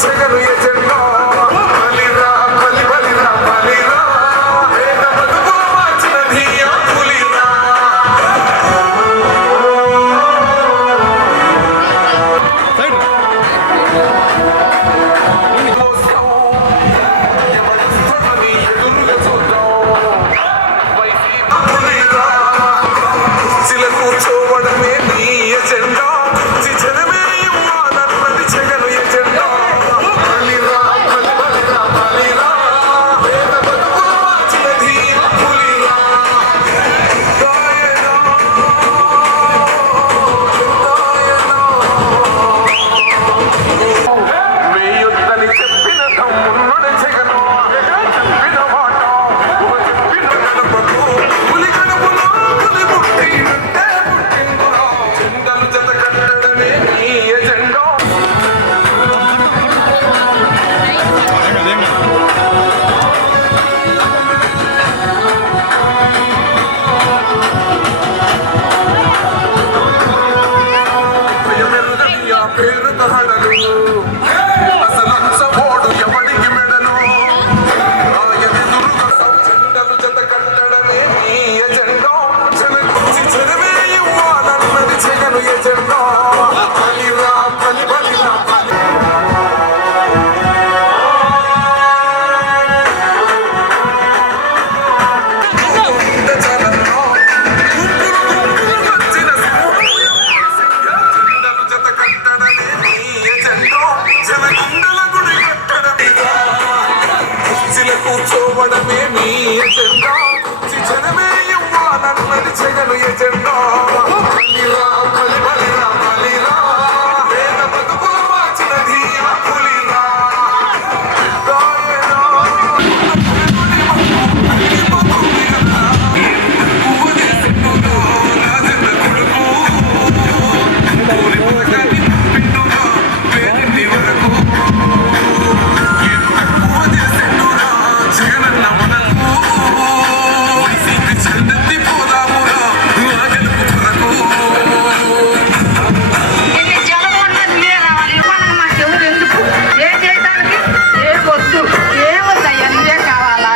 జగను ఎజెండా బలిరా బలిరా బలిరా పేద బతుకు మార్చినది ఆ పులిరా కూర్చోవడమే నీ ఎజెండా జనమే ఇవ్వాలన్నది జగను ఎజెండా బలిరా బలిరా బలిరా పేద బతుకు మార్చినది ఆ పులిరా వేయొద్దని చెప్పిన తమ్ముడు జగను చెప్పిన మాట చెప్పిన గడపకు పులి గడపలో పులి పుట్టినట్టే పుట్టిందురా జెండలు జత కట్టడమే నీ ఎజెండా భయమెరుగని ఆ పేరు తహడలు అసలంచబోడు ఎవడికి మెడలు ఆయనెదురుగా జెండలు జత కట్టడమే నీ ఎజెండా జనగురించి జనమే ఇవ్వాలన్నది జగను ఎజెండా బలిరా బలిరా బలి జనంలో గుంపులు వచ్చిన జెండలు జత కట్టడమే నీ ఎజెండా జనగుండల గుడి కట్టడమే కూర్చోవడమే మీ ఎజెండా జనమే ఇవ్వాలన్నది జగను ఎజెండా బలిరా బలిరా బలిరా పేద బతుకులు మార్చినది ఆ పులిరా జగనన్న మనకు చందెత్తి పోదామురా గెలుపు కొరకు మాకెవరు ఎందుకు ఏ చేయడానికి ఏ వద్దు ఏమొద్దయ్యా నీవే కావాలా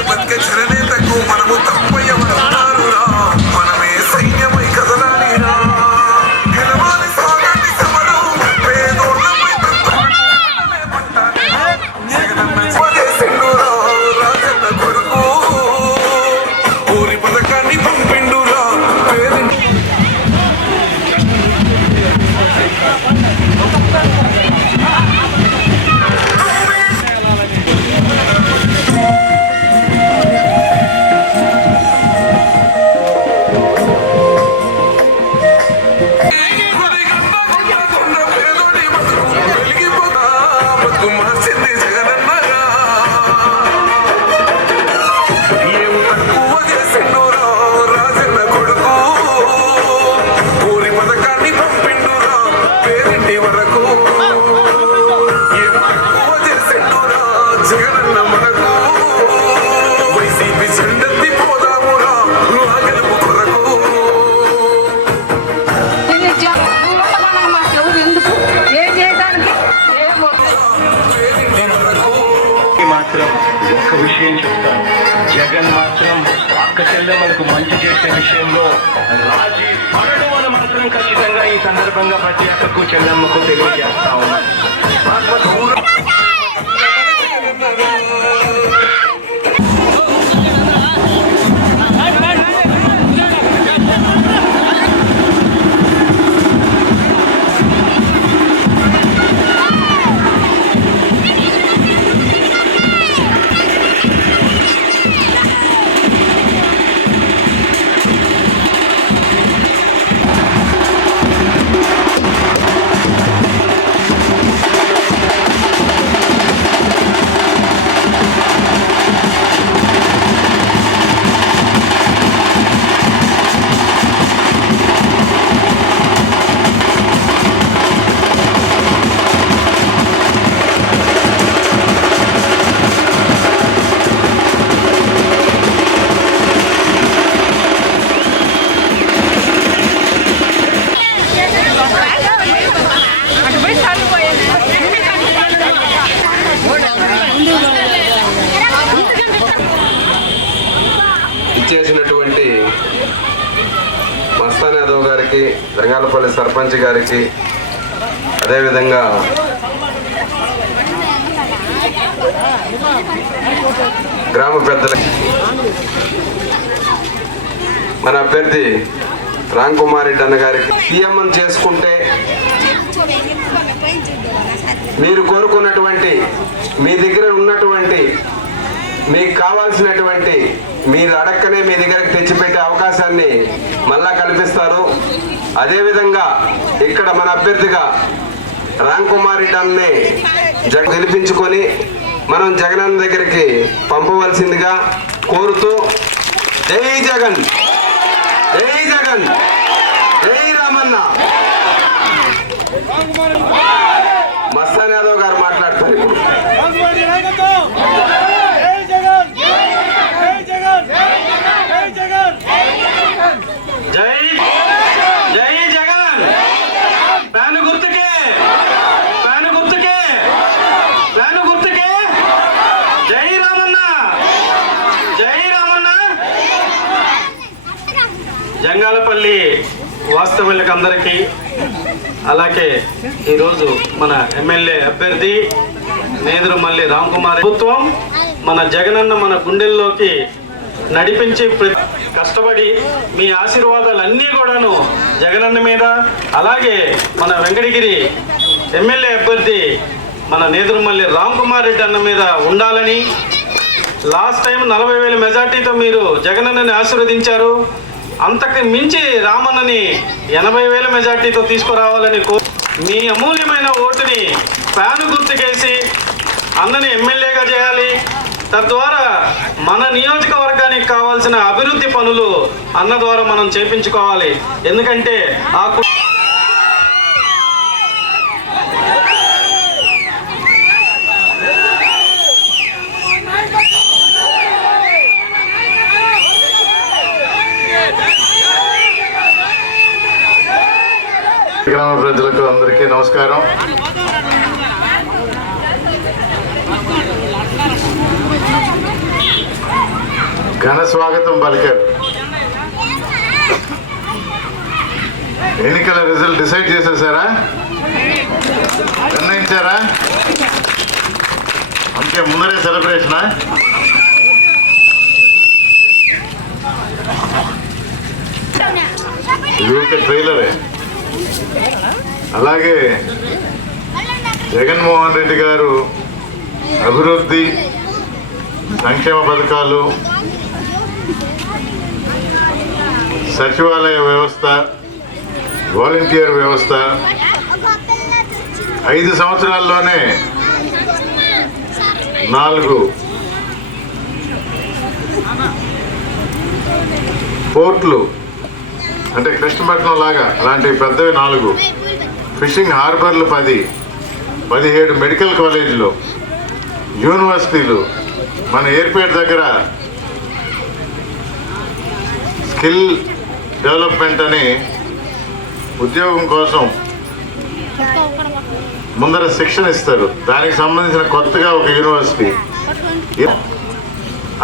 బతికే చరణేతకు మనము తప్పయ్యవరున్నారురా మనమే సైన్యమై కదలాలిరా గెలవాలి సాగండి సమరం పేదోళ్ళపై చేసిండురా రాజన్న కొడుకు ఊరి పథకాన్ని పంపిండురా పేదింటి జగనన్న మనకు వైసీపీ చెండెత్తి పోదామురా గెలుపు కొరకు మాకెవరు ఎందుకు ఏ చేయడానికి ఏ వద్దు మాత్రం ఒక విషయం చెప్తాను, జగన్ మాత్రం అక్క చెల్లెమ్మలకు మంచి చేసే విషయంలో రాజీ పడడు అని మాత్రం ఖచ్చితంగా ఈ సందర్భంగా ప్రతి అక్కకు చెల్లెమ్మకు తెలియజేస్తా ఉన్నాను. విచ్చేసినటువంటి మస్తాన్ యాదవ్ గారికి, రంగాలపల్లి సర్పంచ్ గారికి, అదేవిధంగా గ్రామ పెద్దలకి, మన అభ్యర్థి రామ్ కుమార్ రెడ్డి అన్న గారికి సీఎం చేసుకుంటే మీరు కోరుకున్నటువంటి, మీ దగ్గర ఉన్నటువంటి, మీకు కావాల్సినటువంటి, మీరు అడక్కనే మీ దగ్గరకు తెచ్చిపెట్టే అవకాశాన్ని మళ్ళా కల్పిస్తారు. అదేవిధంగా ఇక్కడ మన అభ్యర్థిగా రామ్ కుమార్ రెడ్డి అన్నని గెలిపించుకొని మనం జగనన్న దగ్గరికి పంపవలసిందిగా కోరుతూ, జై జగన్, జై జగన్, జై రామన్న. మస్తాన్ యాదవ్ గారు మాట్లాడతారు ఇప్పుడు. జై జై జగన్, ప్యాను గుర్తుకే, ప్యాను గుర్తుకే, ప్యాను గుర్తుకే. జై రామన్న, జై రామన్న. జంగాలపల్లి వాస్తవ్యులకు అందరికీ, అలాగే ఈరోజు మన ఎమ్మెల్యే అభ్యర్థి నేదురుమల్లి రామ్ కుమార్ ప్రభుత్వం మన జగనన్న మన గుండెల్లోకి నడిపించి కష్టపడి మీ ఆశీర్వాదాలు అన్నీ కూడాను జగనన్న మీద, అలాగే మన వెంకటగిరి ఎమ్మెల్యే అభ్యర్థి మన నేదురుమల్లి రామ్ కుమార్ రెడ్డి అన్న మీద ఉండాలని, లాస్ట్ టైం 40,000 మెజార్టీతో మీరు జగనన్నని ఆశీర్వదించారు. అంతకు మించి రామన్నని 80,000 మెజార్టీతో తీసుకురావాలని మీ అమూల్యమైన ఓటుని ఫ్యాను గుర్తుకేసి అన్నని ఎమ్మెల్యేగా చేయాలి. తద్వారా మన నియోజకవర్గానికి కావాల్సిన అభివృద్ధి పనులు అన్న ద్వారా మనం చేపించుకోవాలి. ఎందుకంటే ఆ గ్రామ ప్రజలకు అందరికీ నమస్కారం. ఘన స్వాగతం పలికారు. ఎన్నికల రిజల్ట్ డిసైడ్ చేసేసారా, నిర్ణయించారా? అంతే ముందరే సెలబ్రేషనా? ఇది ఊరికే ట్రైలరే. అలాగే జగన్మోహన్ రెడ్డి గారు అభివృద్ధి, సంక్షేమ పథకాలు, సచివాలయ వ్యవస్థ, వాలంటీర్ వ్యవస్థ 5 సంవత్సరాల్లోనే 4 పోర్ట్లు, అంటే కృష్ణపట్నం లాగా అలాంటి పెద్దవి 4, ఫిషింగ్ హార్బర్లు 10, 17 మెడికల్ కాలేజీలు, యూనివర్సిటీలు, మన ఎయిర్పోర్ట్ దగ్గర స్కిల్ డెవలప్మెంట్ అని ఉద్యోగం కోసం ముందర శిక్షణ ఇస్తారు, దానికి సంబంధించిన కొత్తగా ఒక యూనివర్సిటీ.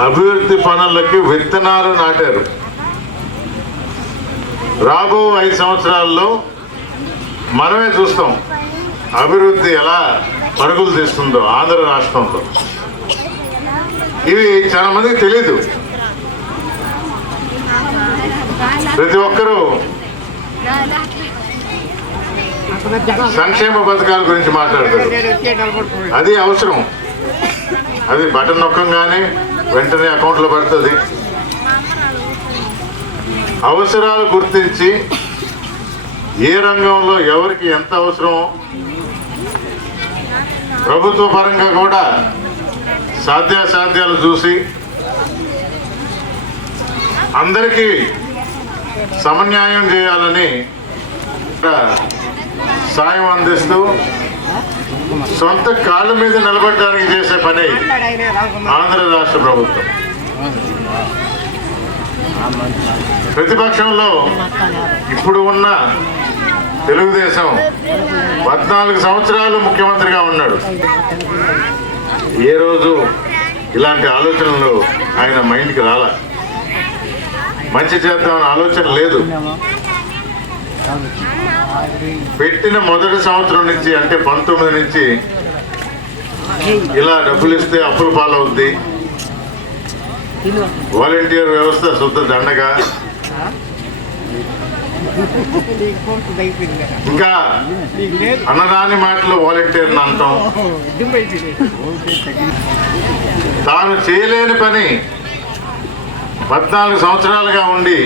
అభివృద్ధి పనులకి విత్తనాలు నాటారు. రాబో 5 సంవత్సరాల్లో మనమే చూస్తాం అభివృద్ధి ఎలా పరుగులు తీస్తుందో ఆంధ్ర రాష్ట్రంలో. ఇవి చాలా మందికి తెలీదు. ప్రతి ఒక్కరూ సంక్షేమ పథకాల గురించి మాట్లాడతారు. అది అవసరం. అది బటన్ నొక్కంగానే వెంటనే అకౌంట్లో పడుతుంది. అవసరాలు గుర్తించి ఏ రంగంలో ఎవరికి ఎంత అవసరమో ప్రభుత్వ పరంగా కూడా సాధ్యాసాధ్యాలు చూసి అందరికీ సమన్యాయం చేయాలని సాయం అందిస్తూ సొంత కాళ్ళ మీద నిలబడడానికి చేసే పని ఆంధ్ర రాష్ట్ర ప్రభుత్వం. ప్రతిపక్షంలో ఇప్పుడు ఉన్న తెలుగుదేశం 14 సంవత్సరాలు ముఖ్యమంత్రిగా ఉన్నాడు. ఏ రోజు ఇలాంటి ఆలోచనలు ఆయన మైండ్కి రాలా. మంచి చేద్దామని ఆలోచన లేదు. పెట్టిన మొదటి సంవత్సరం నుంచి అంటే 19 నుంచి ఇలా డబ్బులు ఇస్తే అప్పుల పాలవుద్ది, వాలంటీర్ వ్యవస్థ శుద్ధ దండగా, ఇంకా అన్నదాని మాటలు వాలంటీర్ని అంటాం. తాను చేయలేని పని 14 సంవత్సరాలుగా ఉండి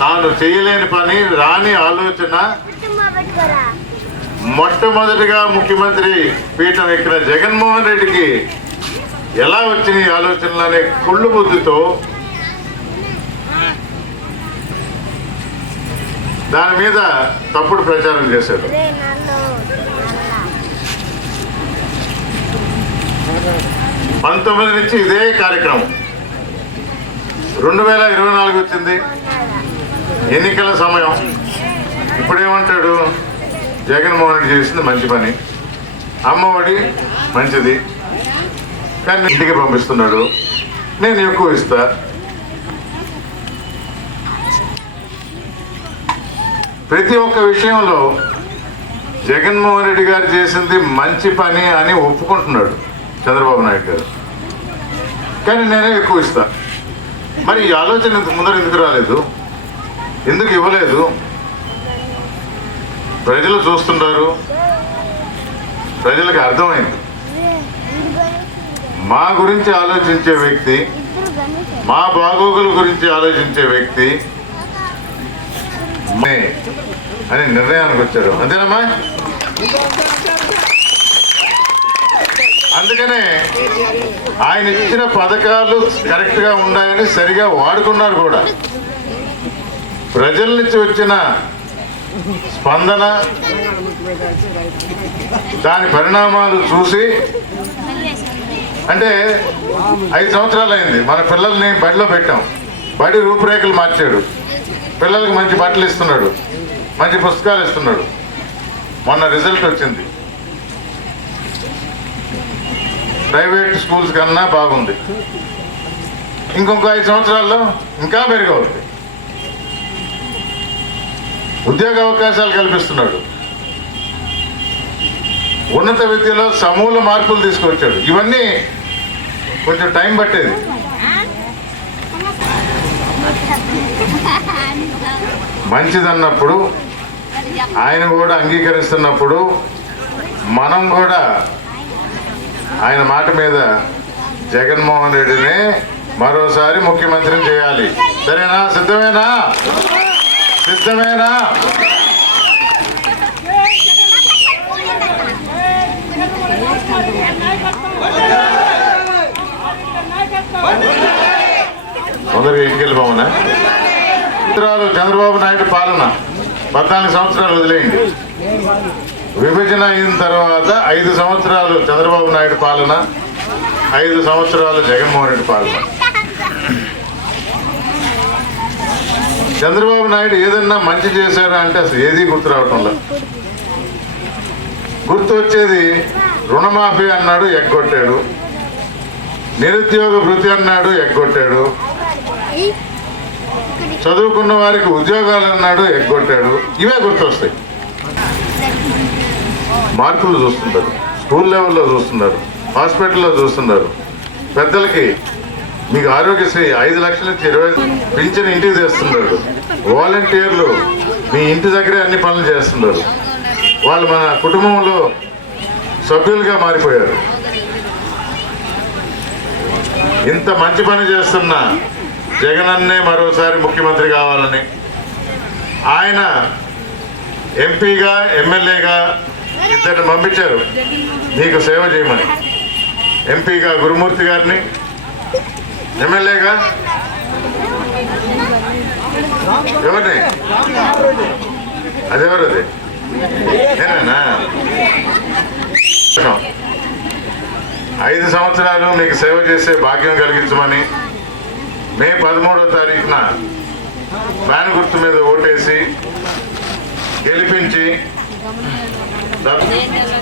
తాను చేయలేని పని రాని ఆలోచన మొట్టమొదటిగా ముఖ్యమంత్రి పీఠం ఎక్కిన జగన్మోహన్ రెడ్డికి ఎలా వచ్చిన ఈ ఆలోచనలు అనే కుళ్ళు బుద్ధితో దాని మీద తప్పుడు ప్రచారం చేశాడు. పంతొమ్మిది నుంచి ఇదే కార్యక్రమం. 2024 వచ్చింది, ఎన్నికల సమయం. ఇప్పుడేమంటాడు, జగన్మోహన్ రెడ్డి చేసింది మంచి పని, అమ్మఒడి మంచిది, కానీ ఇంటికి పంపిస్తున్నాడు, నేను ఎక్కువ ఇస్తా. ప్రతి ఒక్క విషయంలో జగన్మోహన్ రెడ్డి గారు చేసింది మంచి పని అని ఒప్పుకుంటున్నాడు చంద్రబాబు నాయుడు గారు, కానీ నేనే ఎక్కువ ఇస్తా. మరి ఈ ఆలోచన ముందర ఎందుకు రాలేదు, ఎందుకు ఇవ్వలేదు? ప్రజలు చూస్తున్నారు, ప్రజలకు అర్థమైంది. మా గురించి ఆలోచించే వ్యక్తి, మా బాగోగుల గురించి ఆలోచించే వ్యక్తి అని నిర్ణయానికి వచ్చారు. అంతేనమ్మా? అందుకనే ఆయన ఇచ్చిన పథకాలు కరెక్ట్ గా ఉన్నాయని సరిగా వాడుకున్నారు కూడా. ప్రజల నుంచి వచ్చిన స్పందన, దాని పరిణామాలు చూసి, అంటే 5 సంవత్సరాలు అయింది మన పిల్లల్ని బడిలో పెట్టాం, బడి రూపురేఖలు మార్చాడు, పిల్లలకి మంచి బట్టలు ఇస్తున్నాడు, మంచి పుస్తకాలు ఇస్తున్నాడు. మొన్న రిజల్ట్ వచ్చింది, ప్రైవేట్ స్కూల్స్ కన్నా బాగుంది. ఇంకొక 5 సంవత్సరాల్లో ఇంకా మెరుగవుతుంది. ఉద్యోగ అవకాశాలు కల్పిస్తున్నాడు, ఉన్నత విద్యలో సమూల మార్పులు తీసుకొచ్చాడు. ఇవన్నీ కొంచెం టైం పట్టేది. మంచిదన్నప్పుడు, ఆయన కూడా అంగీకరిస్తున్నప్పుడు మనం కూడా ఆయన మాట మీద జగన్మోహన్ రెడ్డిని మరోసారి ముఖ్యమంత్రిని చేయాలి. సరేనా? సిద్ధమేనా? సిద్ధమేనా? తొందరగా ఇంకెళ్ళిపోమనా? చంద్రబాబు నాయుడు పాలన 14 సంవత్సరాలు వదిలేయండి. విభజన అయిన తర్వాత 5 సంవత్సరాలు చంద్రబాబు నాయుడు పాలన, 5 సంవత్సరాలు జగన్మోహన్ రెడ్డి పాలన. చంద్రబాబు నాయుడు ఏదన్నా మంచి చేశారా అంటే అసలు ఏదీ గుర్తు రావటంలో. గుర్తు వచ్చేది రుణమాఫీ అన్నాడు, ఎగ్గొట్టాడు. నిరుద్యోగ భృతి అన్నాడు, ఎగ్గొట్టాడు. చదువుకున్న వారికి ఉద్యోగాలు అన్నాడు, ఎగ్గొట్టాడు. ఇవే గుర్తొస్తాయి. మార్పులు చూస్తుంటారు, స్కూల్ లెవెల్లో చూస్తున్నారు, హాస్పిటల్లో చూస్తున్నారు. పెద్దలకి మీకు ఆరోగ్యశ్రీ 5 లక్షల నుంచి 20 పింఛన్ ఇంటికి తెస్తున్నాడు. వాలంటీర్లు మీ ఇంటి దగ్గరే అన్ని పనులు చేస్తున్నారు. వాళ్ళు మన కుటుంబంలో సభ్యులుగా మారిపోయారు. ఇంత మంచి పని చేస్తున్న జగనన్నే మరోసారి ముఖ్యమంత్రి కావాలని, ఆయన ఎంపీగా ఎమ్మెల్యేగా 2 పంపించారు మీకు సేవ చేయమని. ఎంపీగా గురుమూర్తి గారిని, ఎమ్మెల్యేగా ఎవరిని? అదెవరది? నేనేనా? 5 సంవత్సరాలు మీకు సేవ చేసే భాగ్యం కలిగించమని మే 13వ తారీఖున ఫ్యాన్ గుర్తు మీద ఓటేసి గెలిపించి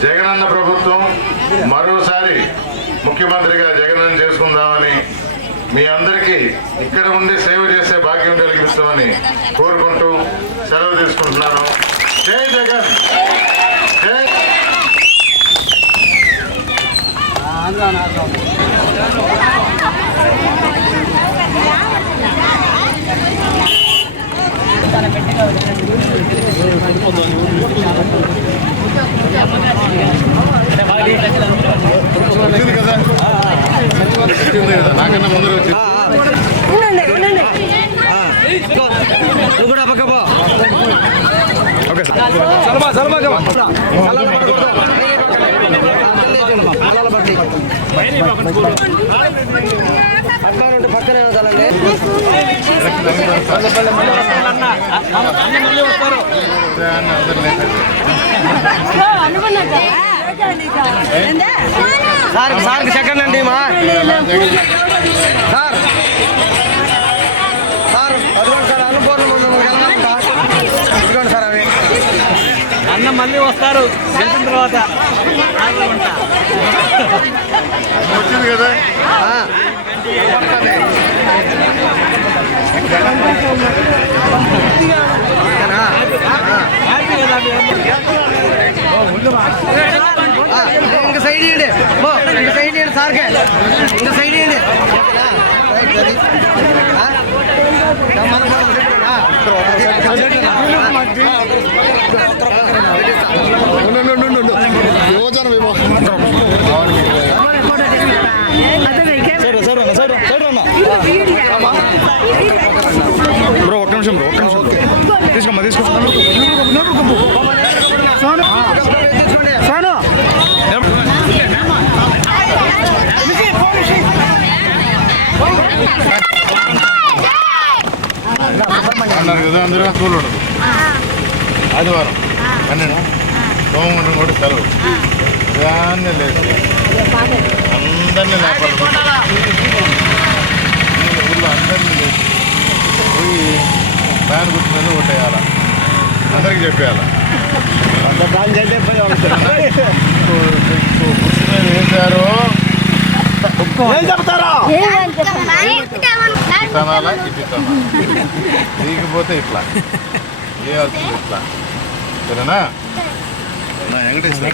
జగనన్న ప్రభుత్వం మరోసారి ముఖ్యమంత్రిగా జగనన్న చేసుకుందామని మీ అందరికీ ఇక్కడ ఉండి సేవ చేసే భాగ్యం భాగ్యం కలిగిస్తామని కోరుకుంటూ సెలవు తీసుకుంటున్నాను. జై జగన్. జై వచ్చింది కదా, నాకన్నా ముందర వచ్చింది. సార్ సెకండ్ అండి మా సార్ సార్ అదిగోండి సార్ అన్నపూర్ణ సార్ అవి అన్న మళ్ళీ వస్తారు గెలిచిన తర్వాత. వచ్చింది కదా. ఇంకా సైడ్ ఇవ్వండి, ఇంకా సైడ్ ఇవ్వండి సార్కే, ఇంకా సైడ్ ఇవ్వండి. బ్రో ఒక్క నిమిషం తీసుకోమ్మా అన్నారు కదా అందరూ స్కూల్ ఉండదు. ఆదివారం 12 సోమవారం కూడా సెలవు. దాన్ని లేదు అందరినీ లేపాలి, ఊళ్ళో అందరినీ లేదు పోయి ఫ్యాన్ కూర్చుని ఓటేయాల, అందరికి చెప్పేయాలి. వేశారు ఇతనాలా ఇతనా దిగిపోతే ఇట్లా చేయాల్సింది ఇట్లా, సరేనా? వెంకటేశ్వర